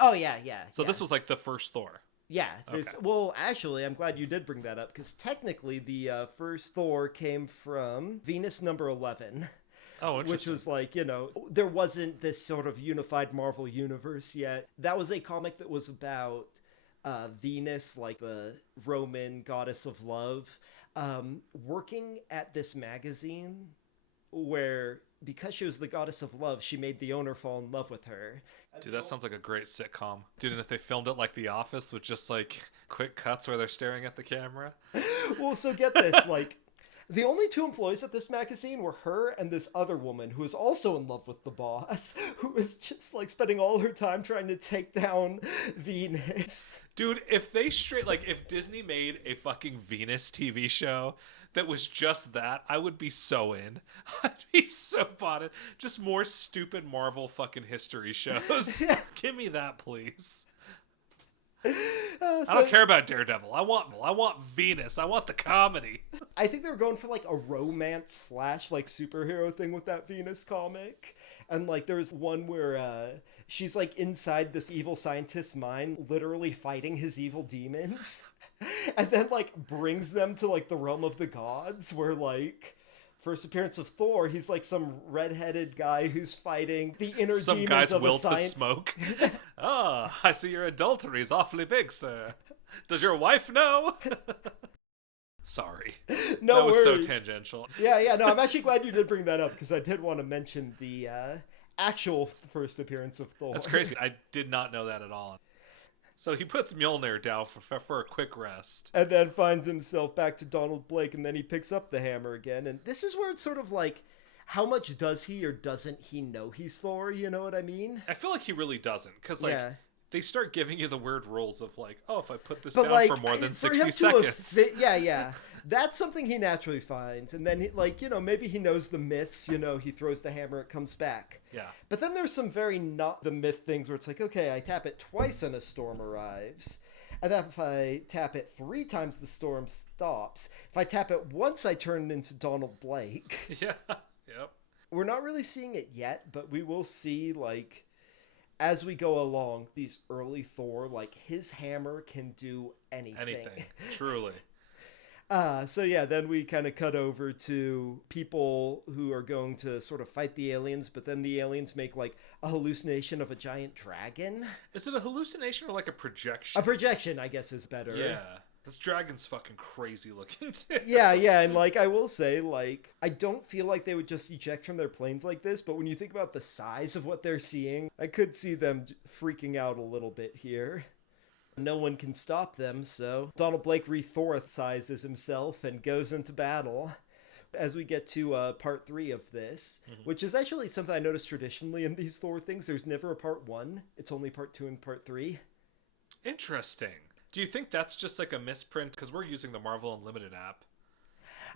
Oh, yeah. So this was like the first Thor. Yeah. Okay. Well, actually, I'm glad you did bring that up because technically the first Thor came from Venus number 11. Oh, interesting. Which was like, there wasn't this sort of unified Marvel universe yet. That was a comic that was about Venus, like the Roman goddess of love, working at this magazine where, because she was the goddess of love, she made the owner fall in love with her. Dude, that sounds like a great sitcom. Dude, and if they filmed it like The Office with just like quick cuts where they're staring at the camera. Well, so get this, like, the only two employees at this magazine were her and this other woman who was also in love with the boss, who was just like spending all her time trying to take down Venus. Dude, if Disney made a fucking Venus TV show that was just that, I would be so in. I'd be so bought it. Just more stupid Marvel fucking history shows. Give me that, please. I don't care about Daredevil. I want Venus. I want the comedy. I think they were going for like a romance / like superhero thing with that Venus comic. And like there's one where she's like inside this evil scientist's mind, literally fighting his evil demons. And then like brings them to like the realm of the gods where like first appearance of Thor, he's like some redheaded guy who's fighting the inner some demons guy's of will a science. To smoke. I see your adultery is awfully big, sir. Does your wife know? Sorry. No that was worries. So tangential. Yeah, no, I'm actually glad you did bring that up because I did want to mention the actual first appearance of Thor. That's crazy. I did not know that at all. So he puts Mjolnir down for a quick rest. And then finds himself back to Donald Blake, and then he picks up the hammer again. And this is where it's sort of like, how much does he or doesn't he know he's Thor? You know what I mean? I feel like he really doesn't. Because, like, they start giving you the weird rules of, like, oh, if I put this down for more than 60 seconds. Yeah. That's something he naturally finds. And then, maybe he knows the myths. He throws the hammer, it comes back. Yeah. But then there's some very not the myth things where it's like, okay, I tap it twice and a storm arrives. And then if I tap it 3 times, the storm stops. If I tap it once, I turn into Donald Blake. Yeah. Yep. We're not really seeing it yet, but we will see, like, as we go along, these early Thor, like, his hammer can do anything. Anything. Truly. So yeah, then we kind of cut over to people who are going to sort of fight the aliens, but then the aliens make like a hallucination of a giant dragon. Is it a hallucination or like a projection? A projection, I guess, is better. Yeah. This dragon's fucking crazy looking too. Yeah, and like I will say, like, I don't feel like they would just eject from their planes like this, but when you think about the size of what they're seeing, I could see them freaking out a little bit here. No one can stop them, so Donald Blake re-Thoricizes himself and goes into battle. As we get to part 3 of this, which is actually something I noticed traditionally in these Thor things, there's never a part 1. It's only part 2 and part 3. Interesting. Do you think that's just like a misprint? Because we're using the Marvel Unlimited app.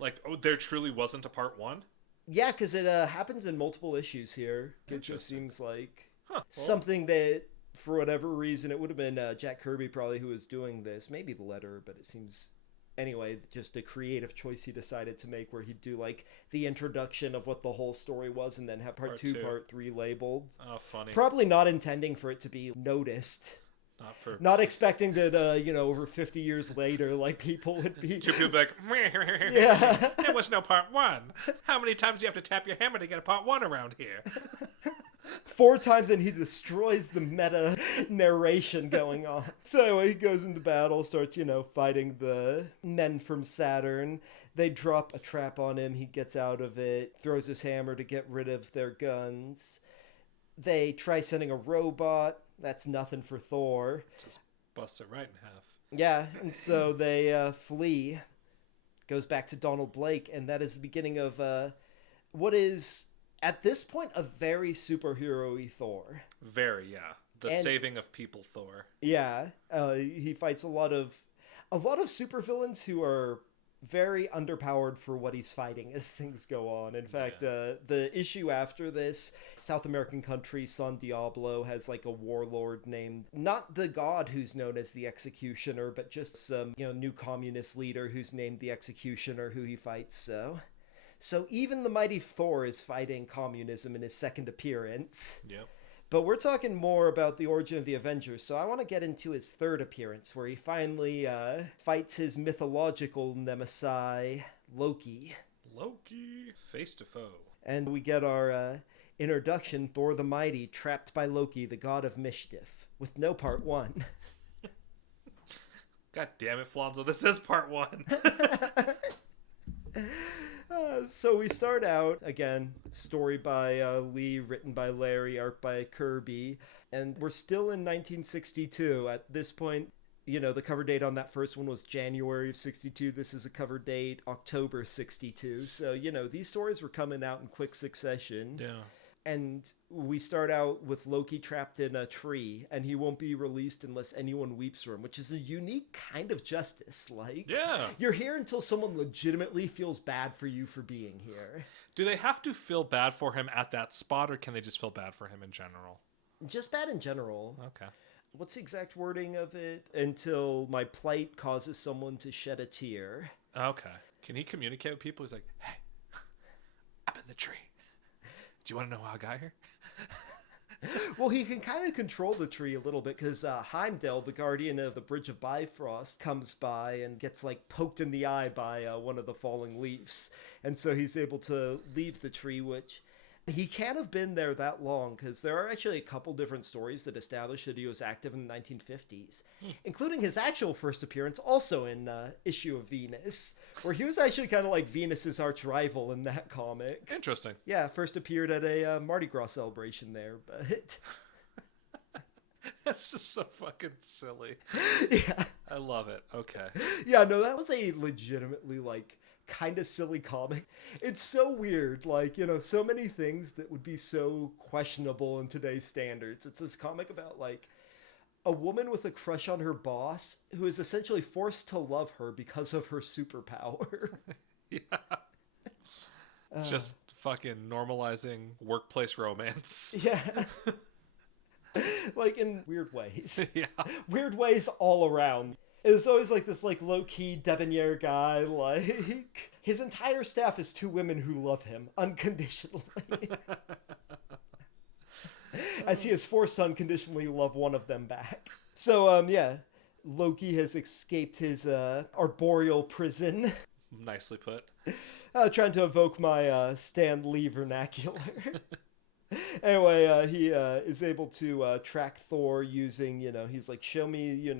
Like, there truly wasn't a part 1? Yeah, because it happens in multiple issues here. It just seems like something that, for whatever reason, it would have been Jack Kirby probably who was doing this. Maybe the letter, but it seems Anyway, just a creative choice he decided to make where he'd do like the introduction of what the whole story was and then have part two, part three labeled. Oh, funny. Probably not intending for it to be noticed. Not Not expecting that, over 50 years later, like, people would be... Two people like, yeah. There was no part one. How many times do you have to tap your hammer to get a part one around here? 4 times, and he destroys the meta narration going on. So anyway, he goes into battle, starts, fighting the men from Saturn. They drop a trap on him. He gets out of it, throws his hammer to get rid of their guns. They try sending a robot. That's nothing for Thor. Just busts it right in half. Yeah, and so they flee. Goes back to Donald Blake, and that is the beginning of what is, at this point, a very superhero-y Thor. Very, yeah. The saving of people Thor. Yeah, he fights a lot of supervillains who are very underpowered for what he's fighting as things go on. In fact, the issue after this, South American country San Diablo has like a warlord named, not the god who's known as the Executioner, but just some, new communist leader who's named the Executioner who he fights. So even the mighty Thor is fighting communism in his second appearance. Yep. But we're talking more about the origin of the Avengers, so I want to get into his third appearance, where he finally fights his mythological nemesis, Loki. Loki, face to foe. And we get our introduction, Thor the Mighty, trapped by Loki, the god of mischief, with no part one. God damn it, Flonzo, this is part one. So we start out, again, story by Lee, written by Larry, art by Kirby, and we're still in 1962. At this point, the cover date on that first one was January of 62. This is a cover date, October 62. So, these stories were coming out in quick succession. Yeah. And we start out with Loki trapped in a tree, and he won't be released unless anyone weeps for him, which is a unique kind of justice. Like, yeah, you're here until someone legitimately feels bad for you for being here. Do they have to feel bad for him at that spot, or can they just feel bad for him in general? Just bad in general. Okay. What's the exact wording of it? Until my plight causes someone to shed a tear. Okay. Can he communicate with people? He's like, hey, I'm in the tree. Do you want to know how I got here? Well, he can kind of control the tree a little bit because Heimdall, the guardian of the Bridge of Bifrost, comes by and gets poked in the eye by one of the falling leaves. And so he's able to leave the tree, which he can't have been there that long because there are actually a couple different stories that establish that he was active in the 1950s, including his actual first appearance also in issue of Venus, where he was actually kind of like Venus's arch rival in that comic. Interesting. Yeah, first appeared at a Mardi Gras celebration there, but... That's just so fucking silly. Yeah. I love it. Okay. Yeah, no, that was a legitimately, kind of silly comic. It's so weird, so many things that would be so questionable in today's standards. It's this comic about, a woman with a crush on her boss who is essentially forced to love her because of her superpower. Yeah. Just fucking normalizing workplace romance. Yeah. In weird ways. Yeah. Weird ways all around. It was always this low-key debonair guy, his entire staff is 2 women who love him unconditionally. As he is forced to unconditionally love one of them back. So, yeah, Loki has escaped his arboreal prison. Nicely put. Trying to evoke my Stan Lee vernacular. Anyway, he is able to track Thor using, he's show me,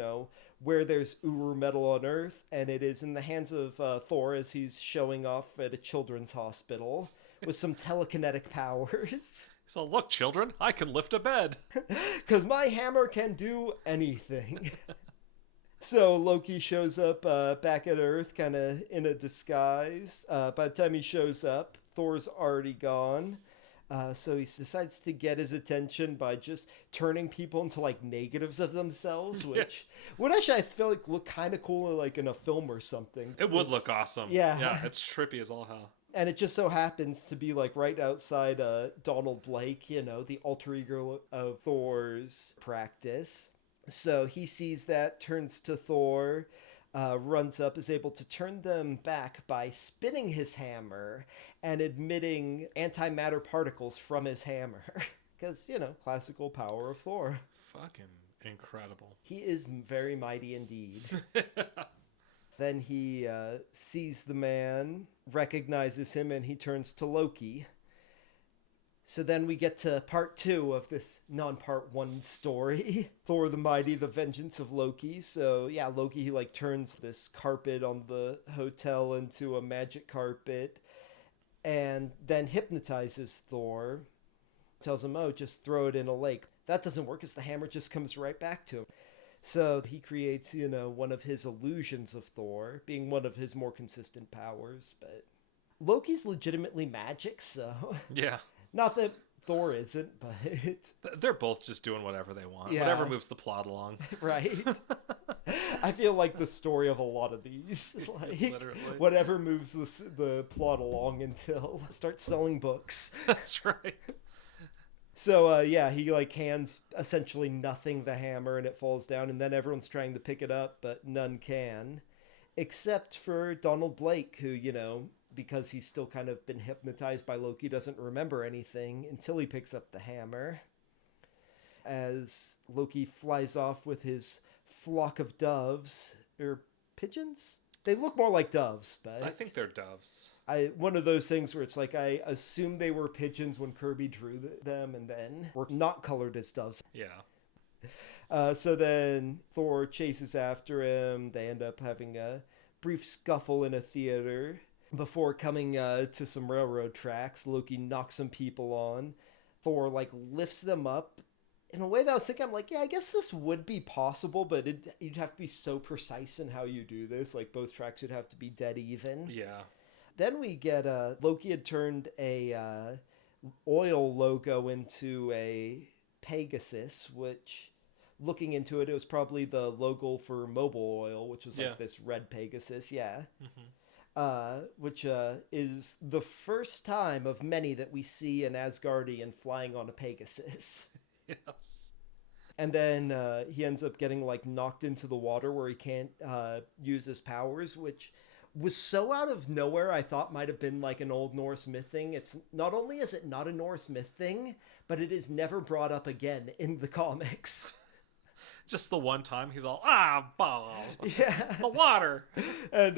where there's Uru metal on Earth, and it is in the hands of Thor as he's showing off at a children's hospital with some telekinetic powers. So look, children, I can lift a bed. Because my hammer can do anything. So Loki shows up back at Earth, kind of in a disguise. By the time he shows up, Thor's already gone. So he decides to get his attention by just turning people into negatives of themselves, which would actually, I feel look kind of cool in a film or something. It would look awesome. Yeah. Yeah, it's trippy as all hell. And it just so happens to be right outside Donald Blake, the alter ego of Thor's practice. So he sees that, turns to Thor. runs up, is able to turn them back by spinning his hammer and emitting antimatter particles from his hammer. Because, classical power of Thor. Fucking incredible. He is very mighty indeed. Then he sees the man, recognizes him, and he turns to Loki. So then we get to part 2 of this non-part 1 story. Thor the Mighty, the Vengeance of Loki. So yeah, Loki, he turns this carpet on the hotel into a magic carpet and then hypnotizes Thor. Tells him, oh, just throw it in a lake. That doesn't work because the hammer just comes right back to him. So he creates, one of his illusions of Thor, being one of his more consistent powers. But Loki's legitimately magic, so... Yeah. Not that Thor isn't, but... They're both just doing whatever they want. Yeah. Whatever moves the plot along. Right? I feel like the story of a lot of these. Literally. Whatever moves the plot along until start selling books. That's right. So, he, hands essentially nothing the hammer and it falls down, and then everyone's trying to pick it up, but none can. Except for Donald Blake, who, because he's still kind of been hypnotized by Loki, doesn't remember anything until he picks up the hammer. As Loki flies off with his flock of doves, or pigeons? They look more like doves, but... I think they're doves. One of those things where it's I assume they were pigeons when Kirby drew them and then were not colored as doves. Yeah. So then Thor chases after him. They end up having a brief scuffle in a theater before coming to some railroad tracks. Loki knocks some people on. Thor lifts them up. In a way that I was thinking, I'm yeah, I guess this would be possible, but you'd have to be so precise in how you do this. Both tracks would have to be dead even. Yeah. Then we get Loki had turned a oil logo into a Pegasus, which, looking into it, it was probably the logo for Mobil Oil, which was this red Pegasus, yeah. Mm-hmm. Which is the first time of many that we see an Asgardian flying on a Pegasus. Yes. And then he ends up getting knocked into the water where he can't use his powers, which was so out of nowhere. I thought might have been an Old Norse myth thing. It's not only is it not a Norse myth thing, but it is never brought up again in the comics. Just the one time he's all, balls. Yeah. The water. And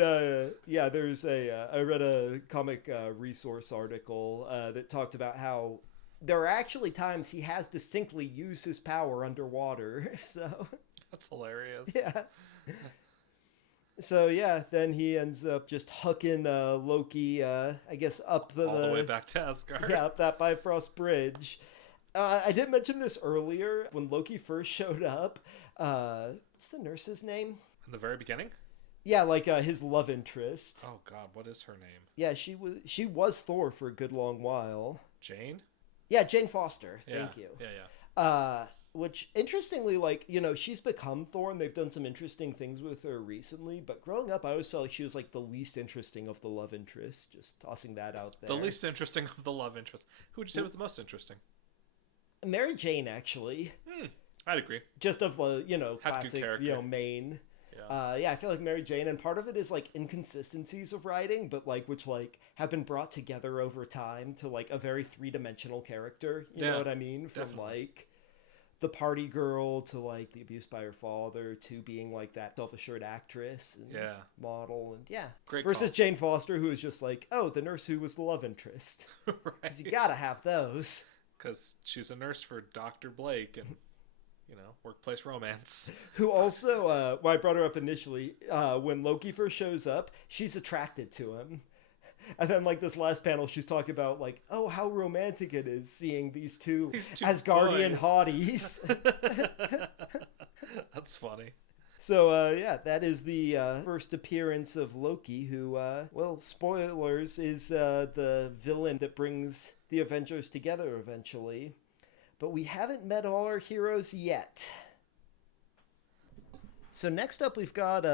there's I read a comic resource article that talked about how there are actually times he has distinctly used his power underwater. So that's hilarious. Yeah. So then he ends up just hucking Loki, I guess, up all the way back to Asgard. Yeah, up that Bifrost Bridge. I did mention this earlier when Loki first showed up. What's the nurse's name? In the very beginning? Yeah, his love interest. Oh God, what is her name? Yeah, she was Thor for a good long while. Jane? Yeah, Jane Foster. Thank you. Yeah. Which, interestingly, she's become Thor, and they've done some interesting things with her recently, but growing up, I always felt like she was, the least interesting of the love interests, just tossing that out there. The least interesting of the love interests. Who would you say was the most interesting? Mary Jane, actually. I'd agree. Just of, classic, main. Yeah. I feel like Mary Jane, and part of it is, inconsistencies of writing, but, which, have been brought together over time to, a very three-dimensional character, you know what I mean? From, definitely. The party girl to the abused by her father to being that self-assured actress and model and great versus call. Jane Foster, who is just the nurse who was the love interest. Right. Because you gotta have those. Because she's a nurse for Dr. Blake and workplace romance. Who also I brought her up initially when Loki first shows up, she's attracted to him. And then, this last panel, she's talking about, oh, how romantic it is seeing these two Asgardian hotties. That's funny. So, that is the first appearance of Loki, who, spoilers, is the villain that brings the Avengers together eventually. But we haven't met all our heroes yet. So next up, we've got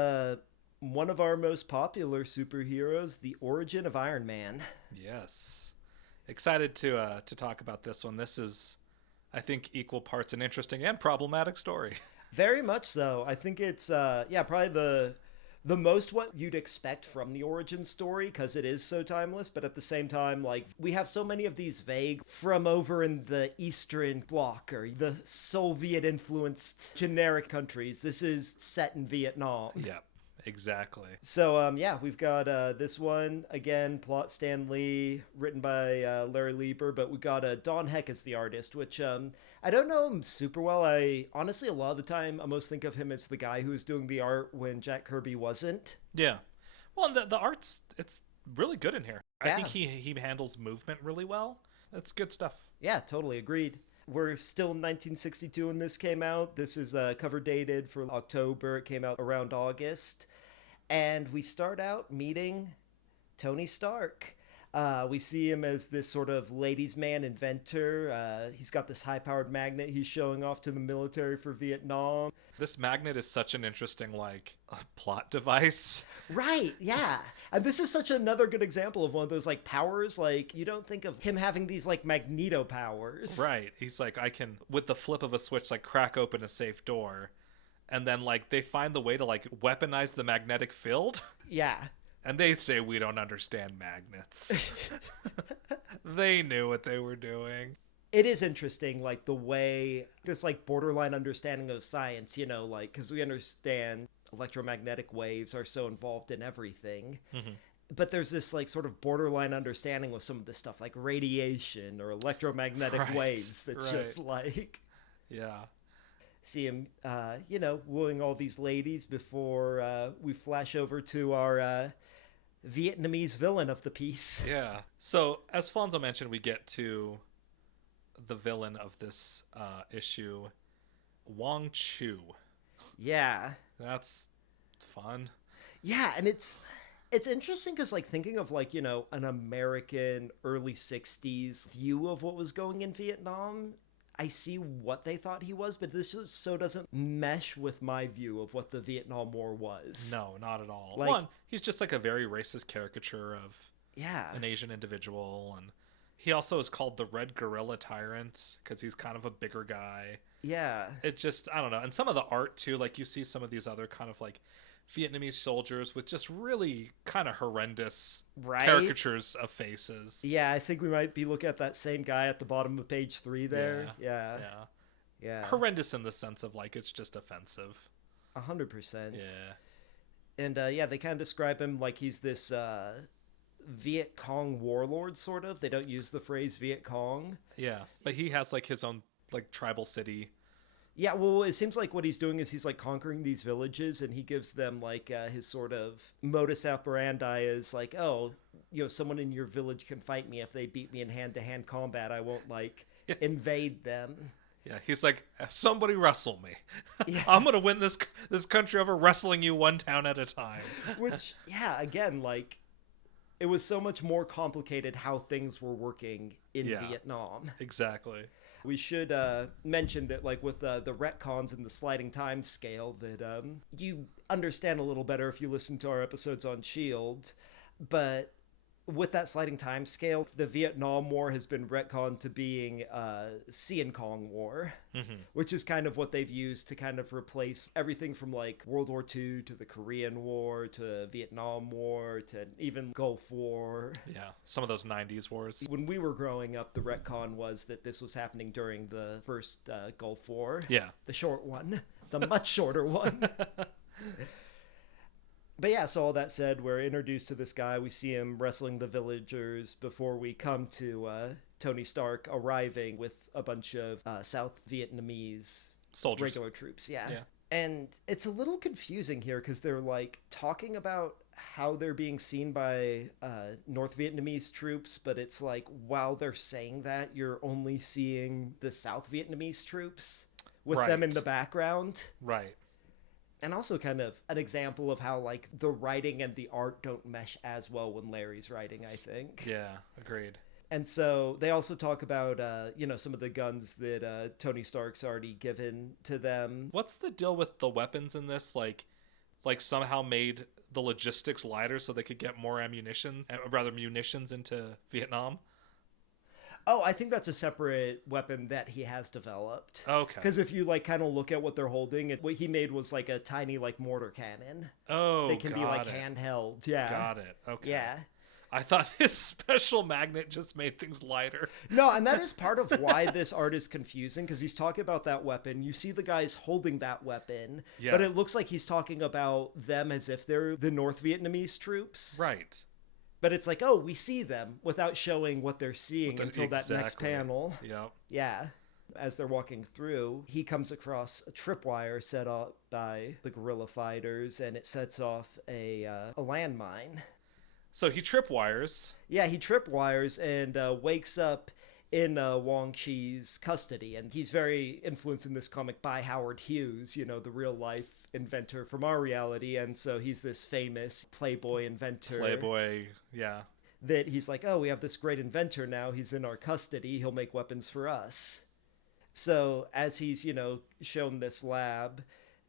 one of our most popular superheroes, the origin of Iron Man. Yes. Excited to talk about this one. This is, I think, equal parts an interesting and problematic story. Very much so. I think it's, probably the the most what you'd expect from the origin story because it is so timeless, but at the same time, like, we have so many of these vague from over in the Eastern Bloc or the Soviet influenced generic countries. This is set in Vietnam. Yep, exactly. So yeah, we've got this one again, plot Stan Lee, written by Larry Lieber, but we got Don Heck as the artist, which I don't know him super well. I honestly, a lot of the time, I most think of him as the guy who was doing the art when Jack Kirby wasn't. Yeah. Well, and the art's it's really good in here. Yeah. I think he handles movement really well. That's good stuff. Yeah, totally agreed. We're still in 1962 when this came out. This is cover dated for October. It came out around August. And we start out meeting Tony Stark. We see him as this sort of ladies' man inventor. He's got this high-powered magnet he's showing off to the military for Vietnam. This magnet is such an interesting, like, plot device. Right, yeah. And this is such another good example of one of those, like, powers. Like, you don't think of him having these, like, Magneto powers. Right. He's like, I can, with the flip of a switch, like, crack open a safe door. And then, like, they find the way to, like, weaponize the magnetic field. Yeah. And they say we don't understand magnets. They knew what they were doing. It is interesting, like, the way this, like, borderline understanding of science, you know, like, because we understand electromagnetic waves are so involved in everything. Mm-hmm. But there's this, like, sort of borderline understanding with some of this stuff, like radiation or electromagnetic waves that's just, like... Yeah. See him, you know, wooing all these ladies before we flash over to our Vietnamese villain of the piece. Yeah. So, as Fonzo mentioned, we get to the villain of this issue, Wong Chu. Yeah. That's fun. Yeah, and it's interesting because, like, thinking of, like, you know, an American early 60s view of what was going in Vietnam, I see what they thought he was, but this just so doesn't mesh with my view of what the Vietnam War was. No, not at all. Like, one, he's just like a very racist caricature of an Asian individual, and he also is called the Red Gorilla Tyrant because he's kind of a bigger guy. Yeah. It just, I don't know. And some of the art, too, like you see some of these other kind of like Vietnamese soldiers with just really kind of horrendous caricatures of faces. Yeah, I think we might be looking at that same guy at the bottom of page 3 there. Yeah. Horrendous in the sense of, like, it's just offensive. 100%. Yeah. And yeah, they kind of describe him like he's this Viet Cong warlord, sort of. They don't use the phrase Viet Cong. Yeah, but he has, like, his own, like, tribal city. Yeah, well, it seems like what he's doing is he's, like, conquering these villages, and he gives them, like, his sort of modus operandi is, like, oh, you know, someone in your village can fight me. If they beat me in hand-to-hand combat, I won't, like, invade them. Yeah, he's like, somebody wrestle me. Yeah. I'm going to win this country over wrestling you one town at a time. Which, yeah, again, like, it was so much more complicated how things were working in Vietnam. Exactly. We should mention that, like, with the retcons and the sliding time scale, that you understand a little better if you listen to our episodes on S.H.I.E.L.D. But with that sliding time scale, the Vietnam War has been retconned to being Sien Cong War, which is kind of what they've used to kind of replace everything from, like, World War II to the Korean War to Vietnam War to even Gulf War. Yeah, some of those 90s wars. When we were growing up, the retcon was that this was happening during the first Gulf War. Yeah. The short one. The much shorter one. But yeah, so all that said, we're introduced to this guy. We see him wrestling the villagers before we come to Tony Stark arriving with a bunch of South Vietnamese soldiers, regular troops. Yeah. And it's a little confusing here because they're, like, talking about how they're being seen by North Vietnamese troops, but it's like, while they're saying that, you're only seeing the South Vietnamese troops with them in the background. Right. And also kind of an example of how, like, the writing and the art don't mesh as well when Larry's writing, I think. Yeah, agreed. And so they also talk about, you know, some of the guns that Tony Stark's already given to them. What's the deal with the weapons in this? Like somehow made the logistics lighter so they could get more munitions into Vietnam? Oh, I think that's a separate weapon that he has developed. Okay. Because if you like kind of look at what they're holding, what he made was like a tiny like mortar cannon. Oh, They can be like it. handheld. Yeah. Got it. Okay. Yeah. I thought his special magnet just made things lighter. No, and that is part of why this art is confusing, because he's talking about that weapon. You see the guys holding that weapon, but it looks like he's talking about them as if they're the North Vietnamese troops. Right. But it's like, oh, we see them without showing what they're seeing until that next panel. Yep. Yeah. As they're walking through, he comes across a tripwire set up by the guerrilla fighters, and it sets off a landmine. So he tripwires. Yeah, he tripwires and wakes up in Wong Chi's custody. And he's very influenced in this comic by Howard Hughes, you know, the real life inventor from our reality. And so he's this famous Playboy inventor. Playboy, yeah. That he's like, oh, we have this great inventor now. He's in our custody. He'll make weapons for us. So as he's, you know, shown this lab,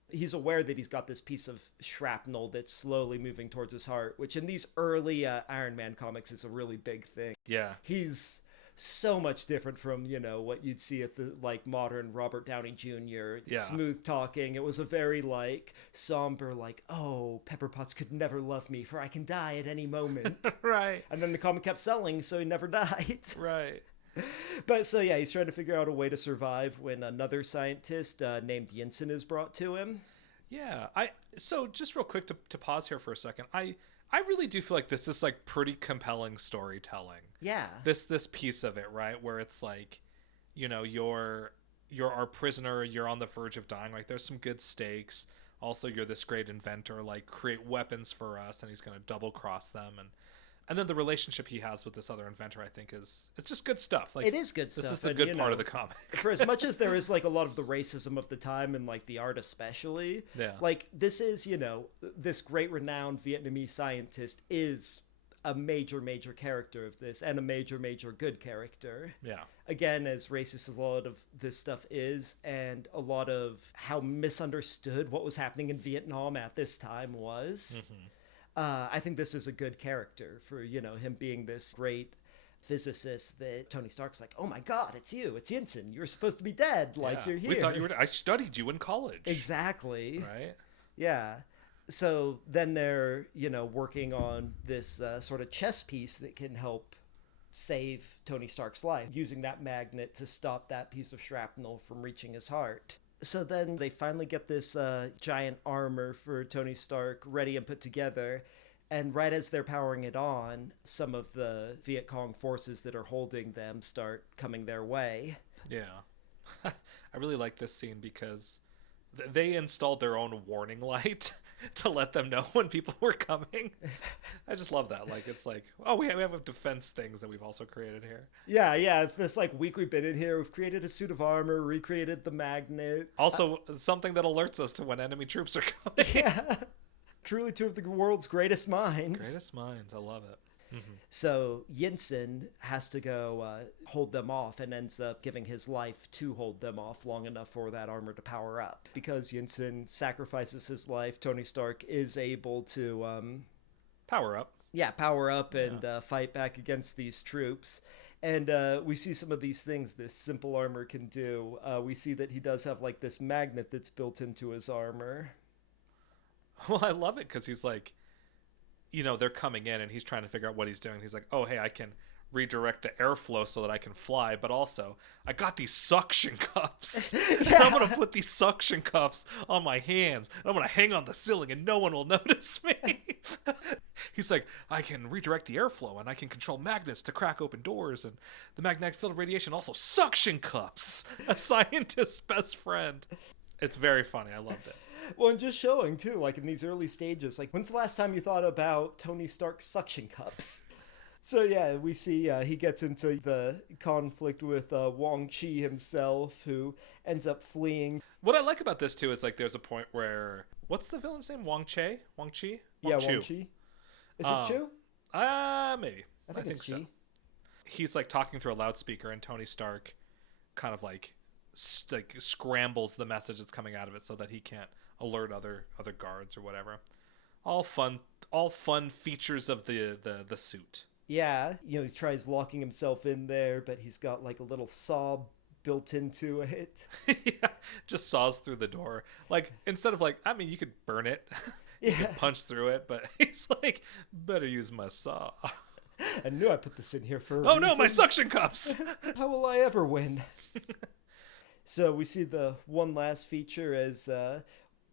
he's aware that he's got this piece of shrapnel that's slowly moving towards his heart, which in these early Iron Man comics is a really big thing. Yeah. He's so much different from, you know, what you'd see at the, like, modern Robert Downey Jr. Yeah. Smooth talking. It was a very, like, somber, like, oh, Pepper Potts could never love me, for I can die at any moment. Right. And then the comic kept selling, so he never died. Right. But so yeah, he's trying to figure out a way to survive when another scientist named Yinsen is brought to him. Yeah, so just real quick to pause here for a second. I really do feel like this is like pretty compelling storytelling. Yeah. This piece of it, right, where it's like, you know, you're our prisoner, you're on the verge of dying. Like, there's some good stakes. Also, you're this great inventor. Like, create weapons for us, and he's going to double cross them. And then the relationship he has with this other inventor, I think, it's just good stuff. Like, it is good stuff. This is the good part of the comic. For as much as there is like a lot of the racism of the time and like the art especially, yeah. like this is, you know, this great renowned Vietnamese scientist is a major character of this, and a major good character. Yeah. Again, as racist as a lot of this stuff is, and a lot of how misunderstood what was happening in Vietnam at this time was. Mm-hmm. I think this is a good character for, you know, him being this great physicist that Tony Stark's like, oh my God, it's you, it's Yinsen. You're supposed to be dead. Like, you're here. We thought you were. I studied you in college. Exactly. Right. Yeah. So then they're, you know, working on this sort of chess piece that can help save Tony Stark's life, using that magnet to stop that piece of shrapnel from reaching his heart. So then they finally get this giant armor for Tony Stark ready and put together. And right as they're powering it on, some of the Viet Cong forces that are holding them start coming their way. Yeah. I really like this scene because they installed their own warning light to let them know when people were coming. I just love that. Like, it's like, oh, we have defense things that we've also created here. Yeah. This like week we've been in here, we've created a suit of armor, recreated the magnet. Also, something that alerts us to when enemy troops are coming. Yeah. Truly two of the world's greatest minds. Greatest minds. I love it. Mm-hmm. So Yinsen has to go hold them off, and ends up giving his life to hold them off long enough for that armor to power up. Because Yinsen sacrifices his life, Tony Stark is able to power up. Yeah, power up and fight back against these troops. And we see some of these things this simple armor can do. We see that he does have like this magnet that's built into his armor. Well, I love it because he's like, you know, they're coming in and he's trying to figure out what he's doing. He's like, oh, hey, I can redirect the airflow so that I can fly, but also I got these suction cups. Yeah. I'm going to put these suction cups on my hands. And I'm going to hang on the ceiling and no one will notice me. He's like, I can redirect the airflow and I can control magnets to crack open doors, and the magnetic field of radiation, also suction cups. A scientist's best friend. It's very funny. I loved it. Well, and just showing, too, like, in these early stages, like, when's the last time you thought about Tony Stark's suction cups? So, yeah, we see he gets into the conflict with Wong Chi himself, who ends up fleeing. What I like about this, too, is, like, there's a point where... What's the villain's name? Wong Chi? Wong Chi. Is it Chu? Maybe. I think it's Chi. So. He's, like, talking through a loudspeaker, and Tony Stark kind of, like scrambles the message that's coming out of it so that he can't alert other guards or whatever. All fun features of the suit. Yeah, he tries locking himself in there, but he's got like a little saw built into it. Yeah, just saws through the door. Like, instead of like, I mean, you could burn it, you Yeah, could punch through it, but he's like, better use my saw. I knew I put this in here for a Oh no, my reason. suction cups! How will I ever win? So we see the one last feature as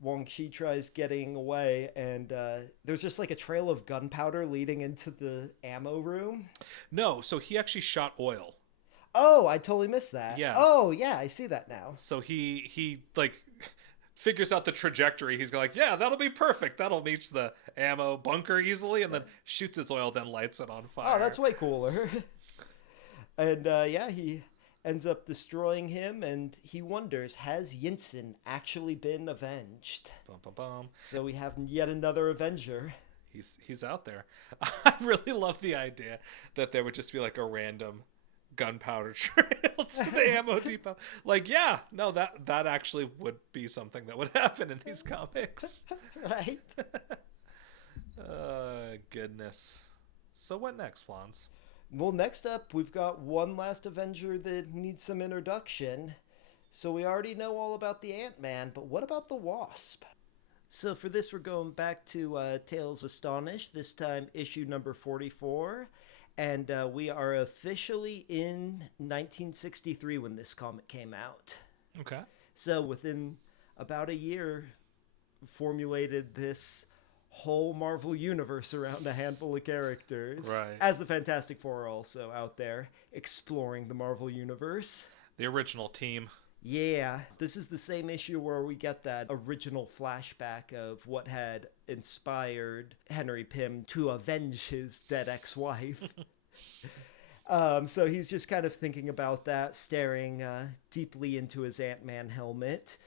Wang Shi tries getting away, and there's just like a trail of gunpowder leading into the ammo room. No, so he actually shot oil. Oh, I totally missed that. Yes. Oh, yeah, I see that now. So he like figures out the trajectory. He's like, yeah, that'll be perfect. That'll reach the ammo bunker easily, and then shoots his oil, then lights it on fire. Oh, that's way cooler. And yeah, he ends up destroying him, and he wonders, has Yinsen actually been avenged? Bum, bum, bum. So we have yet another Avenger. He's out there. I really love the idea that there would just be like a random gunpowder trail to the ammo depot. Like, yeah, no, that actually would be something that would happen in these comics. Right? Goodness. So what next, Flans? Well, next up, we've got one last Avenger that needs some introduction. So we already know all about the Ant-Man, but what about the Wasp? So for this, we're going back to Tales Astonished, this time issue number 44. And we are officially in 1963 when this comic came out. Okay. So within about a year, formulated this whole Marvel universe around a handful of characters. Right. As the Fantastic Four are also out there exploring the Marvel universe. The original team. Yeah, this is the same issue where we get that original flashback of what had inspired Henry Pym to avenge his dead ex-wife. So he's just kind of thinking about that, staring deeply into his Ant-Man helmet.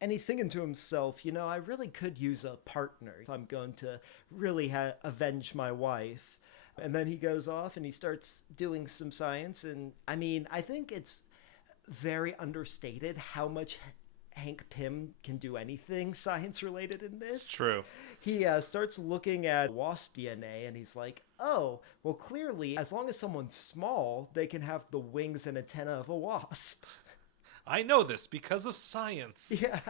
And he's thinking to himself, I really could use a partner if I'm going to really avenge my wife. And then he goes off and he starts doing some science. And I mean, I think it's very understated how much Hank Pym can do anything science related in this. It's true. He starts looking at wasp DNA and he's like, oh, well, clearly, as long as someone's small, they can have the wings and antenna of a wasp. I know this because of science. Yeah,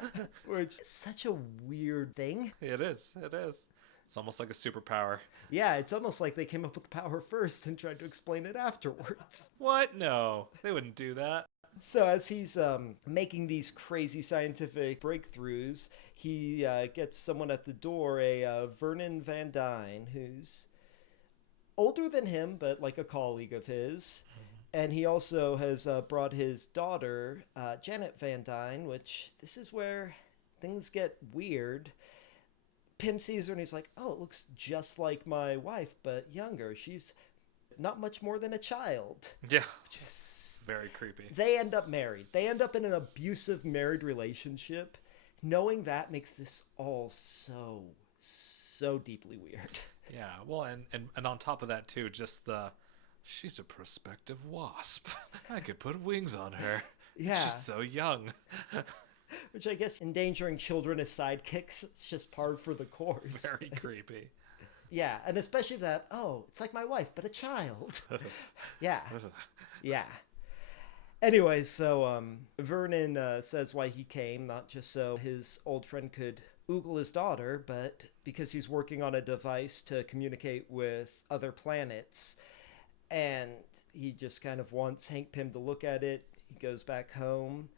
which is such a weird thing. It is. It is. It's almost like a superpower. Yeah, it's almost like they came up with the power first and tried to explain it afterwards. What? No, they wouldn't do that. So as he's making these crazy scientific breakthroughs, he gets someone at the door, a Vernon Van Dyne, who's older than him, but like a colleague of his. And he also has brought his daughter, Janet Van Dyne, which this is where things get weird. Pym sees her and he's like, oh, it looks just like my wife, but younger. She's not much more than a child. Yeah. Which is very creepy. They end up married. They end up in an abusive married relationship. Knowing that makes this all so deeply weird. Yeah, well, and on top of that, too, just she's a prospective wasp. I could put wings on her. Yeah. She's so young. Which I guess endangering children as sidekicks, it's just par for the course. Very creepy. Yeah, and especially that, oh, it's like my wife, but a child. Yeah. Yeah. Anyway, so Vernon says why he came, not just so his old friend could oogle his daughter, but because he's working on a device to communicate with other planets. And he just kind of wants Hank Pym to look at it. He goes back home.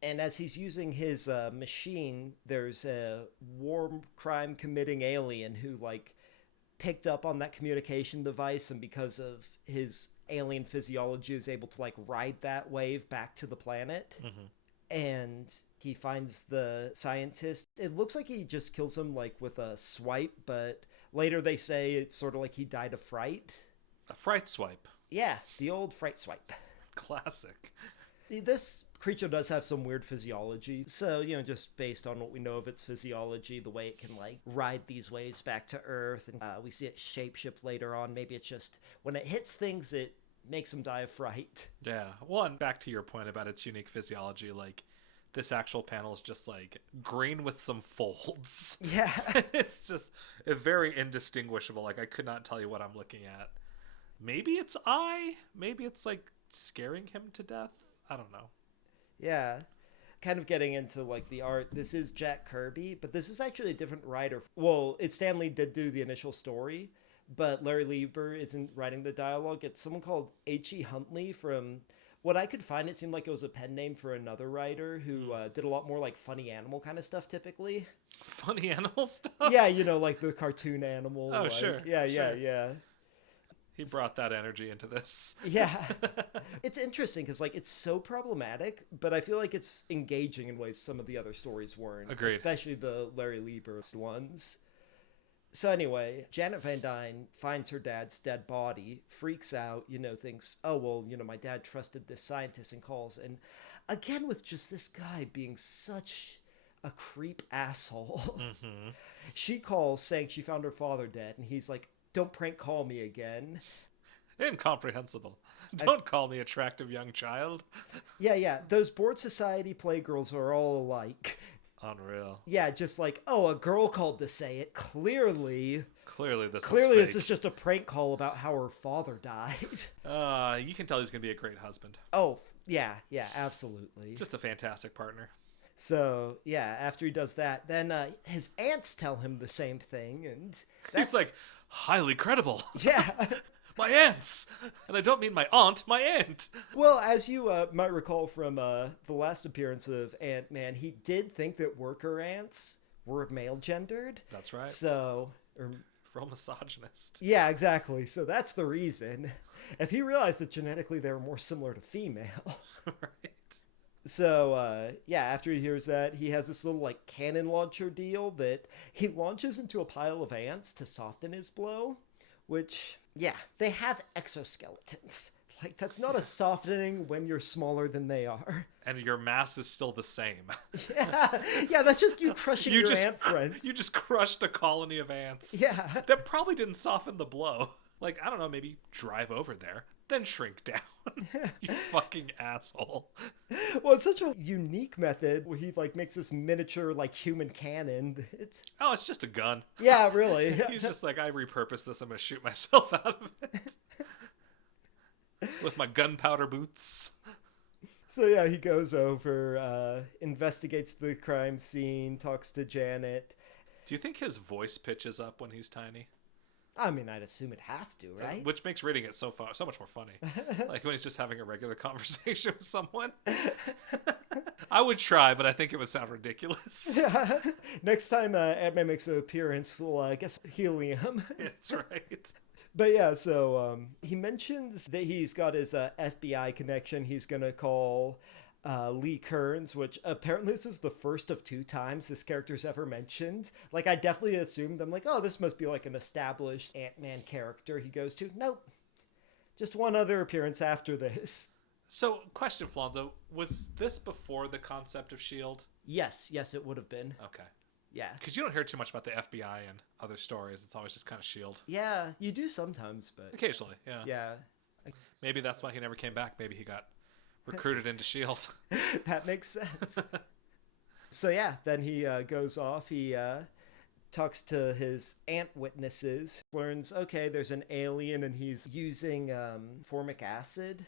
And as he's using his machine, there's a war crime committing alien who picked up on that communication device, and because of his alien physiology is able to ride that wave back to the planet. Mm-hmm. And he finds the scientist. It looks like he just kills him with a swipe, but later they say it's sort of like he died of fright. A fright swipe. Yeah, the old fright swipe. Classic. This creature does have some weird physiology. So, just based on what we know of its physiology, the way it can ride these waves back to Earth, and we see it shapeshift later on. Maybe it's just when it hits things, it makes them die of fright. Yeah. Well, and back to your point about its unique physiology, this actual panel is just like green with some folds. Yeah. It's just very indistinguishable. Like I could not tell you what I'm looking at. Maybe it's maybe it's like scaring him to death. I don't know. Yeah. Kind of getting into like the art. This is Jack Kirby, but this is actually a different writer. Well, it's Stan Lee did do the initial story, but Larry Lieber isn't writing the dialogue. It's someone called H.E. Huntley. From what I could find, it seemed like it was a pen name for another writer who did a lot more like funny animal kind of stuff typically. Funny animal stuff? Yeah, like the cartoon animal. Oh, like, sure. Yeah, sure. yeah. He brought that energy into this. Yeah. It's interesting because like it's so problematic, but I feel like it's engaging in ways some of the other stories weren't. Agreed. Especially the Larry Lieber ones. So anyway, Janet Van Dyne finds her dad's dead body, freaks out, thinks, oh, well, my dad trusted this scientist, and calls. And again, with just this guy being such a creep asshole, she calls saying she found her father dead. And he's like, don't prank call me again. Incomprehensible. Don't call me attractive young child. Yeah. Those Board Society playgirls are all alike. Unreal. Yeah, just like, oh, a girl called to say it. Clearly this is just a prank call about how her father died. You can tell he's going to be a great husband. Oh, yeah, absolutely. Just a fantastic partner. So, yeah, after he does that, then his aunts tell him the same thing, and he's like, highly credible. Yeah. My aunts! And I don't mean my aunt, my aunt! Well, as you might recall from the last appearance of Ant-Man, he did think that worker ants were male-gendered. That's right. So... Real misogynist. Yeah, exactly. So that's the reason. If he realized that genetically they were more similar to female. Right. So, after he hears that, he has this little, like, cannon launcher deal that he launches into a pile of ants to soften his blow, which, yeah, they have exoskeletons. Like, that's not a softening when you're smaller than they are. And your mass is still the same. Yeah, that's just you crushing your ant friends. You just crushed a colony of ants. Yeah. That probably didn't soften the blow. Like, I don't know, maybe drive over there, then shrink down. You fucking asshole. Well, it's such a unique method where he, like, makes this miniature, like, human cannon. It's just a gun. Yeah, really. He's just like, I repurposed this, I'm gonna shoot myself out of it. With my gunpowder boots. So yeah, he goes over, investigates the crime scene, talks to Janet. Do you think his voice pitches up when he's tiny? I mean, I'd assume it'd have to, right? Which makes reading it so much more funny. Like when he's just having a regular conversation with someone. I would try, but I think it would sound ridiculous. Yeah. Next time Ant-Man makes an appearance, we'll guess helium. That's right. But yeah, so he mentions that he's got his FBI connection. He's going to call Lee Kearns, which apparently this is the first of 2 times this character's ever mentioned. Like, I definitely assumed, I'm like, oh, this must be like an established Ant-Man character he goes to. Nope. Just one other appearance after this. So, question, Flonzo. Was this before the concept of S.H.I.E.L.D.? Yes, it would have been. Okay. Yeah. Because you don't hear too much about the FBI and other stories. It's always just kind of S.H.I.E.L.D. Yeah, you do sometimes, but... Occasionally, yeah. Yeah. Maybe that's why he never came back. Maybe he got recruited into S.H.I.E.L.D. That makes sense. So yeah, then he goes off. He talks to his ant witnesses. Learns, okay, there's an alien and he's using formic acid.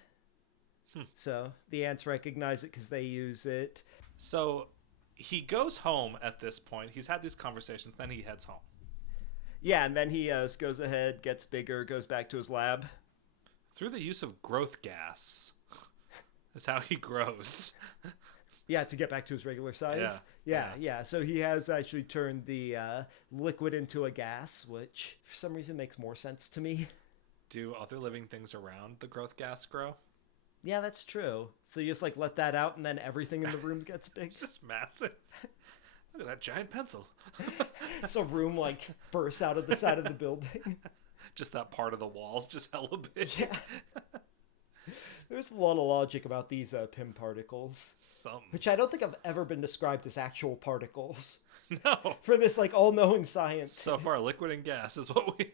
So the ants recognize it because they use it. So... he goes home at this point. He's had these conversations, then he heads home. Yeah, and then he goes ahead, gets bigger, goes back to his lab. Through the use of growth gas is how he grows. Yeah, to get back to his regular size. Yeah. So he has actually turned the liquid into a gas, which for some reason makes more sense to me. Do other living things around the growth gas grow? Yeah, that's true. So you just like let that out and then everything in the room gets big. It's just massive. Look at that giant pencil. So room like bursts out of the side of the building. Just that part of the walls just hella big. Yeah. There's a lot of logic about these PIM particles. Which I don't think I've ever been described as actual particles. No. For this like all-knowing science. So far, liquid and gas is what we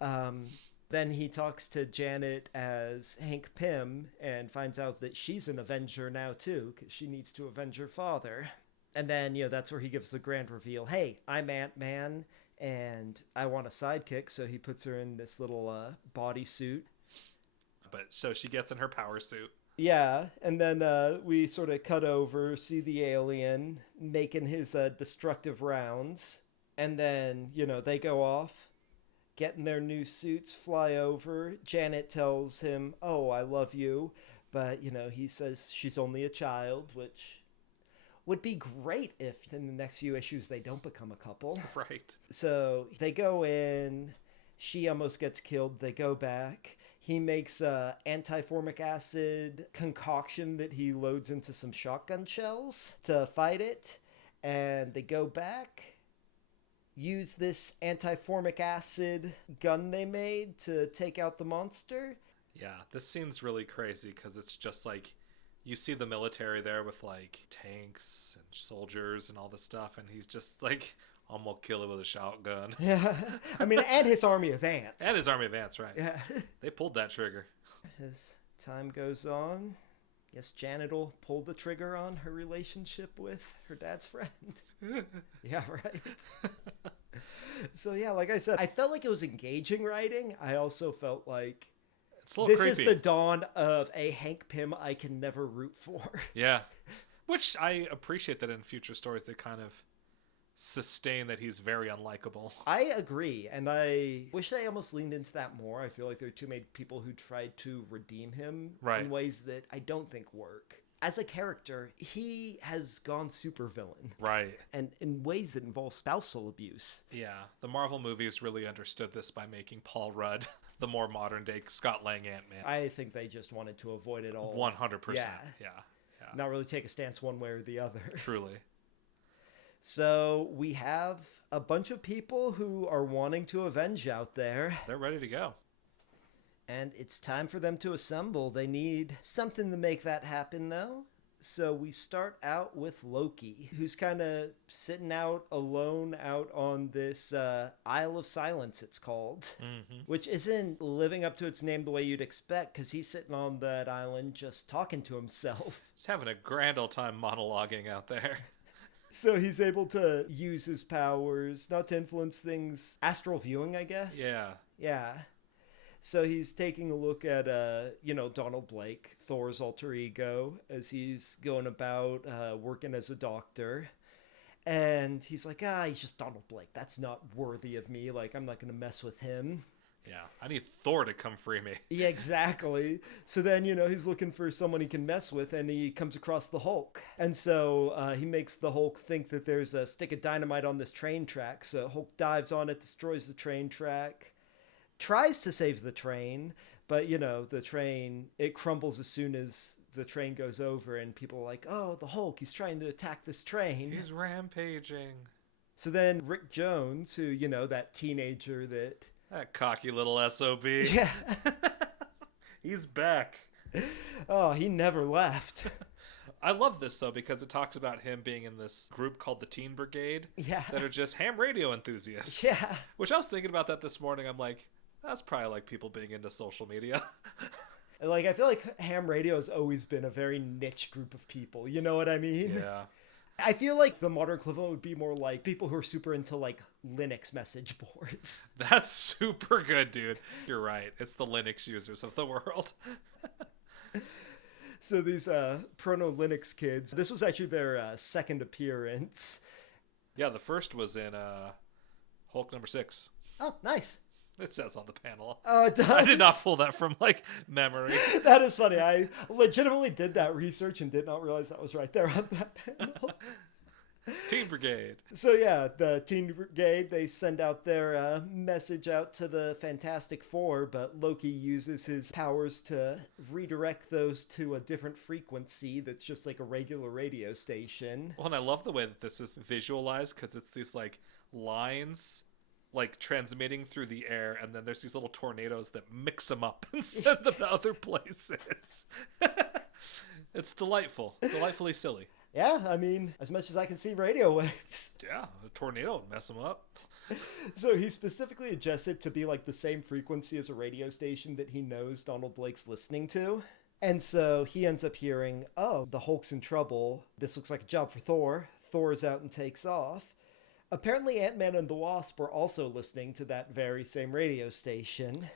have. Then he talks to Janet as Hank Pym and finds out that she's an Avenger now too, because she needs to avenge her father. And then, that's where he gives the grand reveal. Hey, I'm Ant-Man, and I want a sidekick, so he puts her in this little bodysuit. But so she gets in her power suit. Yeah, and then we sort of cut over, see the alien making his destructive rounds. And then, they go off, get in their new suits, fly over. Janet tells him, oh, I love you. But, he says she's only a child, which would be great if in the next few issues they don't become a couple. Right. So they go in, she almost gets killed, they go back. He makes a anti-formic acid concoction that he loads into some shotgun shells to fight it. And they go back, use this anti-formic acid gun they made to take out the monster. Yeah, this scene's really crazy because it's just like you see the military there with like tanks and soldiers and all this stuff, and he's just like, I'm gonna kill it with a shotgun. Yeah, I mean, and his army of ants. And his army of ants, right? Yeah. They pulled that trigger. As time goes on, yes, Janet will pull the trigger on her relationship with her dad's friend. Yeah, right. So yeah, like I said, I felt like it was engaging writing. I also felt like it's a little this creepy. is the dawn of a Hank Pym I can never root for. Yeah, which I appreciate that in future stories they kind of sustain that he's very unlikable. I agree, and I wish they almost leaned into that more. I feel like there are too many people who tried to redeem him in ways that I don't think work. As a character, he has gone super villain. Right. And in ways that involve spousal abuse. Yeah, the Marvel movies really understood this by making Paul Rudd the more modern day Scott Lang Ant-Man. I think they just wanted to avoid it all. 100%. Yeah. Not really take a stance one way or the other. Truly. So we have a bunch of people who are wanting to avenge out there. They're ready to go. And it's time for them to assemble. They need something to make that happen, though. So we start out with Loki, who's kind of sitting out alone out on this Isle of Silence, it's called, which isn't living up to its name the way you'd expect, because he's sitting on that island just talking to himself. He's having a grand old time monologuing out there. So he's able to use his powers, not to influence things, astral viewing, I guess? Yeah. So he's taking a look at, Donald Blake, Thor's alter ego, as he's going about working as a doctor. And he's like, he's just Donald Blake. That's not worthy of me. Like, I'm not going to mess with him. Yeah, I need Thor to come free me. Yeah, exactly. So then, he's looking for someone he can mess with, and he comes across the Hulk. And so he makes the Hulk think that there's a stick of dynamite on this train track. So Hulk dives on it, destroys the train track, tries to save the train, but, the train, it crumbles as soon as the train goes over, and people are like, oh, the Hulk, he's trying to attack this train. He's rampaging. So then Rick Jones, who, that teenager That cocky little SOB. Yeah. He's back. Oh, he never left. I love this, though, because it talks about him being in this group called the Teen Brigade. Yeah. That are just ham radio enthusiasts. Yeah. Which I was thinking about that this morning. I'm like, that's probably like people being into social media. Like, I feel like ham radio has always been a very niche group of people. You know what I mean? Yeah. I feel like the modern equivalent would be more like people who are super into, like, Linux message boards. That's super good, dude. You're right. It's the Linux users of the world. So these proto-Linux kids, this was actually their second appearance. Yeah, the first was in Hulk number 6. Oh, nice. It says on the panel. Oh, it does? I did not pull that from, like, memory. That is funny. I legitimately did that research and did not realize that was right there on that panel. Teen Brigade. So yeah, the Teen Brigade, they send out their message out to the Fantastic Four, but Loki uses his powers to redirect those to a different frequency that's just like a regular radio station. Well, and I love the way that this is visualized, because it's these, like, lines, like, transmitting through the air, and then there's these little tornadoes that mix them up and send them to other places. It's delightful. Delightfully silly. Yeah, I mean, as much as I can see radio waves. Yeah, a tornado would mess him up. So he specifically adjusts it to be like the same frequency as a radio station that he knows Donald Blake's listening to. And so he ends up hearing, oh, the Hulk's in trouble. This looks like a job for Thor. Thor's out and takes off. Apparently, Ant-Man and the Wasp were also listening to that very same radio station.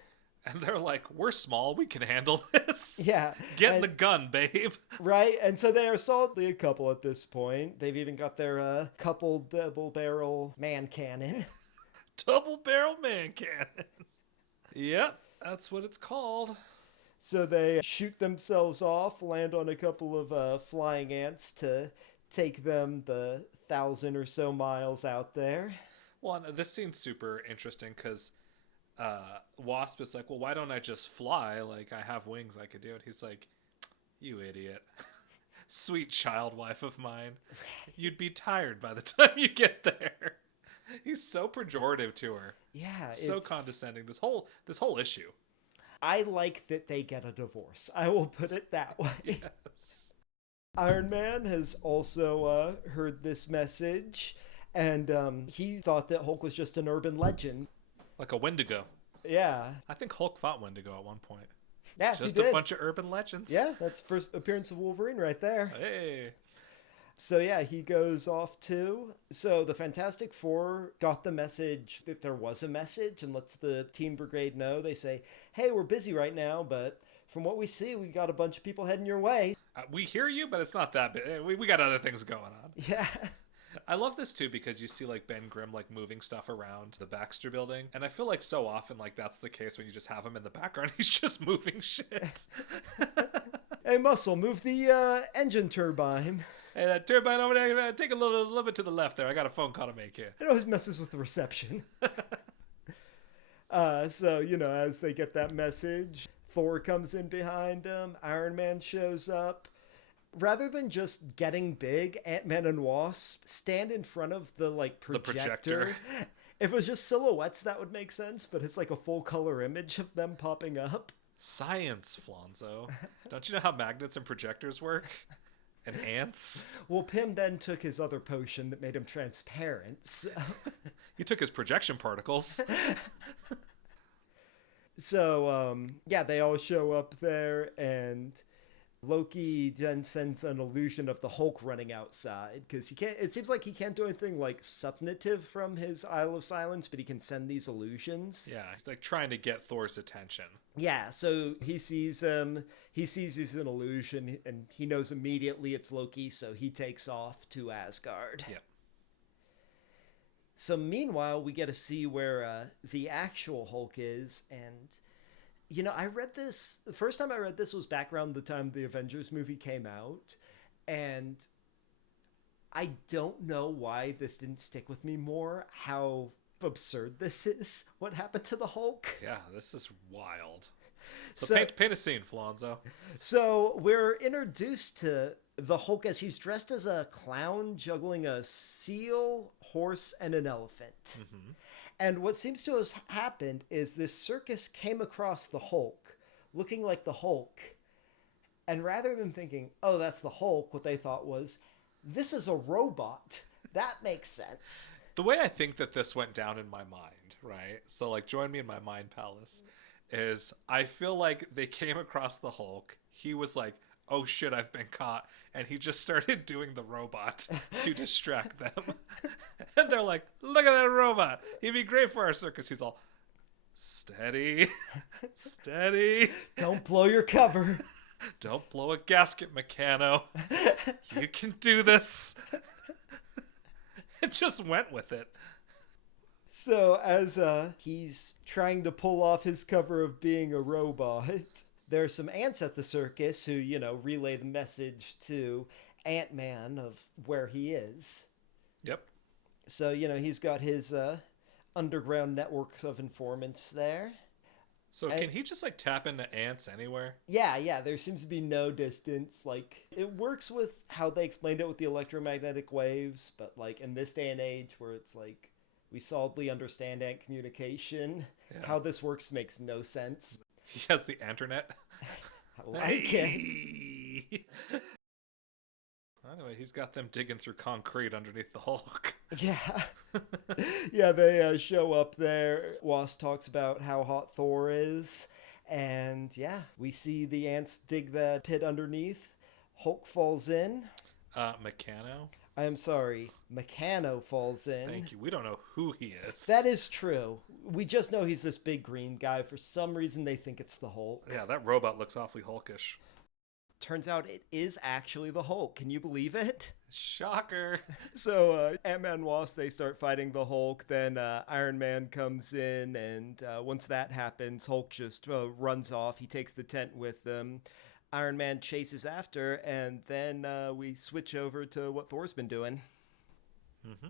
And they're like, we're small, we can handle this. Yeah. Get in the gun, babe. Right? And so they are solidly a couple at this point. They've even got their couple double-barrel man cannon. Double barrel man cannon. Yep, that's what it's called. So they shoot themselves off, land on a couple of flying ants to take them the 1,000 or so miles out there. Well, this scene's super interesting because Wasp is like, well, why don't I just fly? Like, I have wings, I could do it. He's like, you idiot. Sweet child wife of mine. You'd be tired by the time you get there. He's so pejorative to her. Yeah, so condescending. This whole issue. I like that they get a divorce. I will put it that way. Yes. Iron Man has also heard this message, and he thought that Hulk was just an urban legend. Like a Wendigo. Yeah. I think Hulk fought Wendigo at one point. Yeah, just he did. A bunch of urban legends. Yeah, that's the first appearance of Wolverine right there. Hey. So yeah, he goes off too. So the Fantastic Four got the message that there was a message and lets the Teen Brigade know. They say, hey, we're busy right now, but from what we see, we got a bunch of people heading your way. We hear you, but it's not that big. We got other things going on. Yeah. I love this too because you see like Ben Grimm like moving stuff around the Baxter building, and I feel like so often like that's the case when you just have him in the background. He's just moving shit. Hey, Muscle, move the engine turbine. Hey, that turbine over there, take a little bit to the left there. I got a phone call to make here. It always messes with the reception. So, you know, as they get that message, Thor comes in behind him, Iron Man shows up. Rather than just getting big, Ant-Man and Wasp stand in front of the, like, projector. The projector. If it was just silhouettes, that would make sense, but it's like a full color image of them popping up. Science, Flonzo. Don't you know how magnets and projectors work? And ants? Well, Pym then took his other potion that made him transparent. So. He took his projection particles. So, yeah, they all show up there, and Loki then sends an illusion of the Hulk running outside, because he can't. It seems like he can't do anything like substantive from his Isle of Silence, but he can send these illusions. Yeah, he's like trying to get Thor's attention. Yeah, so he sees him. He sees he's an illusion, and he knows immediately it's Loki, so he takes off to Asgard. Yep. So meanwhile, we get to see where the actual Hulk is, and you know, I read this, the first time I read this was back around the time the Avengers movie came out, and I don't know why this didn't stick with me more, how absurd this is, what happened to the Hulk. Yeah, this is wild. So paint a scene, Flonzo. So we're introduced to the Hulk as he's dressed as a clown juggling a seal, horse, and an elephant. Mm-hmm. And what seems to have happened is this circus came across the Hulk, looking like the Hulk. And rather than thinking, oh, that's the Hulk, what they thought was, this is a robot. That makes sense. The way I think that this went down in my mind, right? So, like, join me in my mind palace, is I feel like they came across the Hulk. He was like, oh shit, I've been caught. And he just started doing the robot to distract them. And they're like, look at that robot. He'd be great for our circus. He's all, steady, steady. Don't blow your cover. Don't blow a gasket, Meccano. You can do this. It just went with it. So as he's trying to pull off his cover of being a robot, there are some ants at the circus who, you know, relay the message to Ant-Man of where he is. Yep. So, you know, he's got his underground networks of informants there. So can he just, like, tap into ants anywhere? Yeah, there seems to be no distance. Like, it works with how they explained it with the electromagnetic waves, but, like, in this day and age where it's, like, we solidly understand ant communication, how this works makes no sense. He has the internet. I like it. Anyway, he's got them digging through concrete underneath the Hulk. Yeah. Yeah, they show up there. Wasp talks about how hot Thor is. And yeah, we see the ants dig that pit underneath. Hulk falls in. Meccano? I am sorry, Meccano falls in. Thank you. We don't know who he is. That is true. We just know he's this big green guy. For some reason, they think it's the Hulk. Yeah, that robot looks awfully Hulkish. Turns out it is actually the Hulk. Can you believe it? Shocker. So Ant-Man and Wasp, they start fighting the Hulk. Then Iron Man comes in, and once that happens, Hulk just runs off. He takes the tent with them. Iron Man chases after, and then we switch over to what Thor's been doing. Mm-hmm.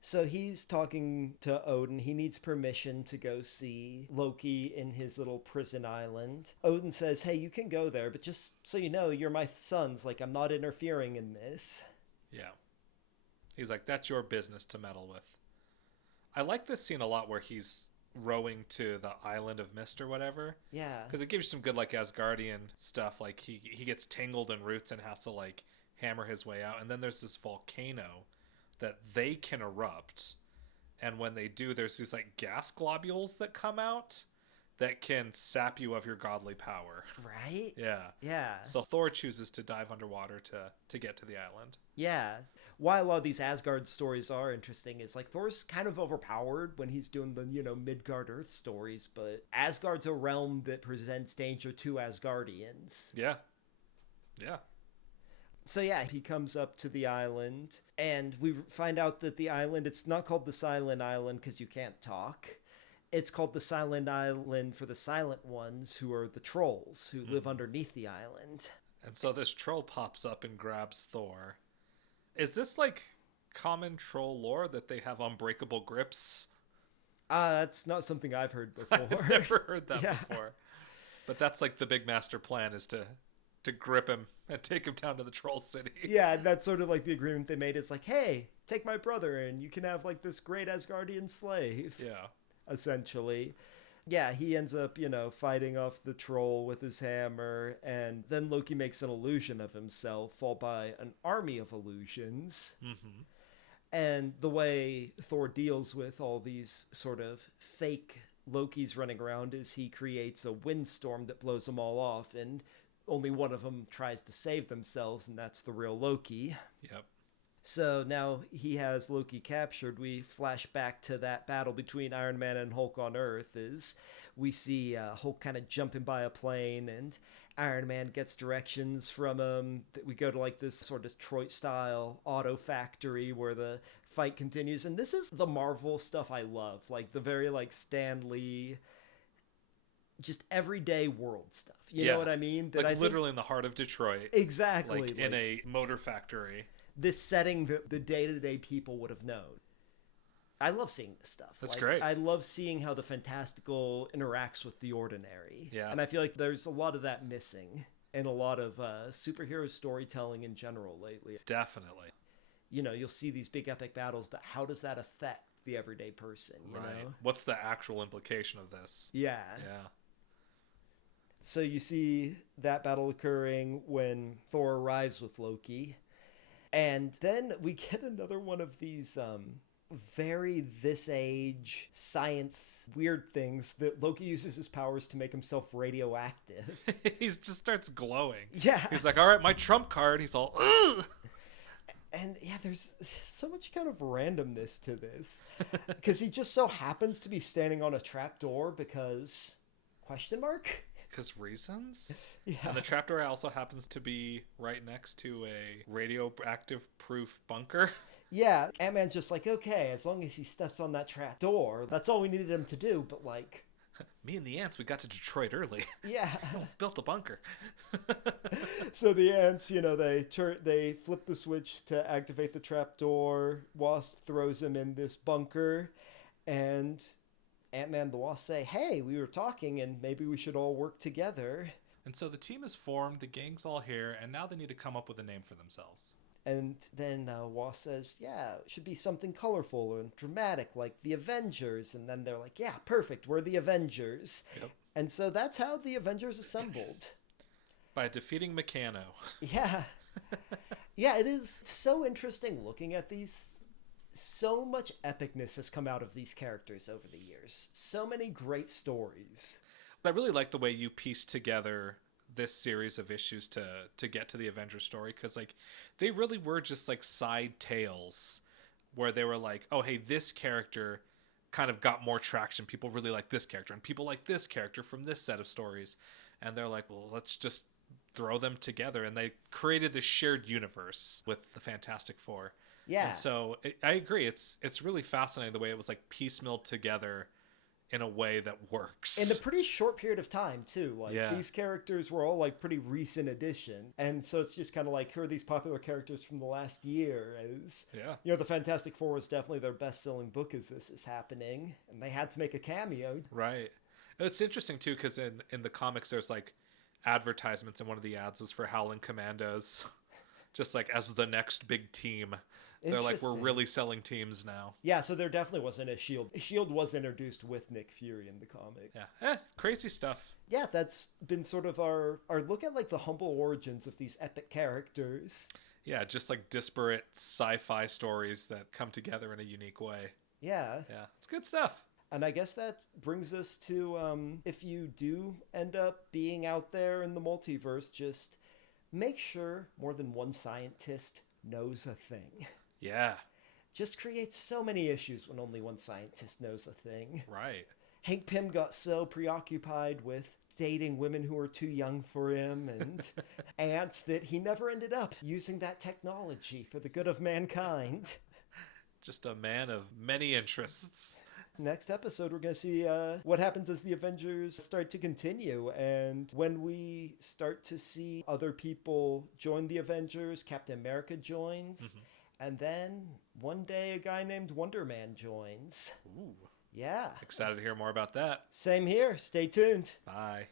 So he's talking to Odin. He needs permission to go see Loki in his little prison island. Odin says, hey, you can go there, but just so you know, you're my sons. Like, I'm not interfering in this. Yeah. He's like, that's your business to meddle with. I like this scene a lot where he's rowing to the island of mist or whatever. Yeah. Because it gives you some good, like, Asgardian stuff. Like, he gets tangled in roots and has to, like, hammer his way out. And then there's this volcano that they can erupt, and when they do, there's these like gas globules that come out that can sap you of your godly power. Right? Yeah. So Thor chooses to dive underwater to get to the island. Yeah. Why a lot of these Asgard stories are interesting is like Thor's kind of overpowered when he's doing the, Midgard Earth stories, but Asgard's a realm that presents danger to Asgardians. Yeah. So yeah, he comes up to the island, and we find out that the island, it's not called the Silent Island because you can't talk. It's called the Silent Island for the silent ones, who are the trolls, who live underneath the island. And so this troll pops up and grabs Thor. Is this like common troll lore that they have unbreakable grips? That's not something I've heard before. I've never heard that before. But that's like the big master plan, is to grip him and take him down to the troll city. Yeah, and that's sort of like the agreement they made. It's like, hey, take my brother and you can have like this great Asgardian slave. Yeah. Essentially. Yeah, he ends up, fighting off the troll with his hammer, and then Loki makes an illusion of himself, followed by an army of illusions. Mm-hmm. And the way Thor deals with all these sort of fake Lokis running around is he creates a windstorm that blows them all off, and only one of them tries to save themselves, and that's the real Loki. Yep. So now he has Loki captured. We flash back to that battle between Iron Man and Hulk on Earth as we see Hulk kind of jumping by a plane, and Iron Man gets directions from him. We go to like this sort of Detroit-style auto factory where the fight continues. And this is the Marvel stuff I love, like the very like Stan Lee, just everyday world stuff. You know what I mean? That like literally in the heart of Detroit. Exactly. Like in a motor factory. This setting that the day-to-day people would have known. I love seeing this stuff. That's great. I love seeing how the fantastical interacts with the ordinary. Yeah. And I feel like there's a lot of that missing in a lot of superhero storytelling in general lately. Definitely. You'll see these big epic battles, but how does that affect the everyday person, you know? What's the actual implication of this? Yeah. So you see that battle occurring when Thor arrives with Loki. And then we get another one of these very this age science weird things that Loki uses his powers to make himself radioactive. He just starts glowing. Yeah. He's like, all right, my trump card. He's all, ugh! And yeah, there's so much kind of randomness to this. Because he just so happens to be standing on a trapdoor because... ? Because reasons? Yeah. And the trapdoor also happens to be right next to a radioactive proof bunker. Yeah, Ant-Man's just like, okay, as long as he steps on that trapdoor, that's all we needed him to do, but like... Me and the ants, we got to Detroit early. Yeah. Built a bunker. So the ants, they flip the switch to activate the trapdoor. Wasp throws him in this bunker, and Ant-Man and the Wasp say, hey, we were talking and maybe we should all work together. And so the team is formed, the gang's all here, and now they need to come up with a name for themselves. And then Wasp says, yeah, it should be something colorful and dramatic like the Avengers. And then they're like, yeah, perfect, we're the Avengers. Yep. And so that's how the Avengers assembled. By defeating Meccano. Yeah. Yeah, it is so interesting looking at these. So much epicness has come out of these characters over the years. So many great stories. I really like the way you piece together this series of issues to get to the Avengers story, because like they really were just like side tales where they were like, oh hey, this character kind of got more traction. People really like this character, and people like this character from this set of stories, and they're like, well, let's just throw them together, and they created this shared universe with the Fantastic Four. And Yeah. so I agree. It's really fascinating the way it was like piecemealed together in a way that In a works. pretty short period of time, too. Like, Yeah. these characters were all, like, pretty recent addition. And so it's just kind of like, who are these popular characters from the last year? As, Yeah. you know, the Fantastic Four was definitely their best selling book as this is happening. And they had to make a cameo. Right. It's interesting too because in the comics there's like advertisements, and one of the ads was for Howling Commandos, just like as the next big team. They're like, we're Interesting. really selling teams now. Yeah, so there definitely wasn't a Shield. Shield was introduced with Nick Fury in the comic. Yeah, crazy stuff. Yeah, that's been sort of our look at like the humble origins of these epic characters. Yeah, just like disparate sci-fi stories that come together in a unique way. Yeah, Yeah, it's good stuff. and I guess that brings us to if you do end up being out there in the multiverse, just make sure more than one scientist knows a thing. Yeah, Just creates so many issues when only one scientist knows a thing. right. Hank Pym got so preoccupied with dating women who were too young for him and ants that he never ended up using that technology for the good of mankind. Just a man of many interests. Next episode, we're going to see what happens as the Avengers start to continue. And when we start to see other people join the Avengers, Captain America joins. Mm-hmm. And then one day, a guy named Wonder Man joins. Ooh, Yeah. excited to hear more about that. Same here. Stay tuned. Bye.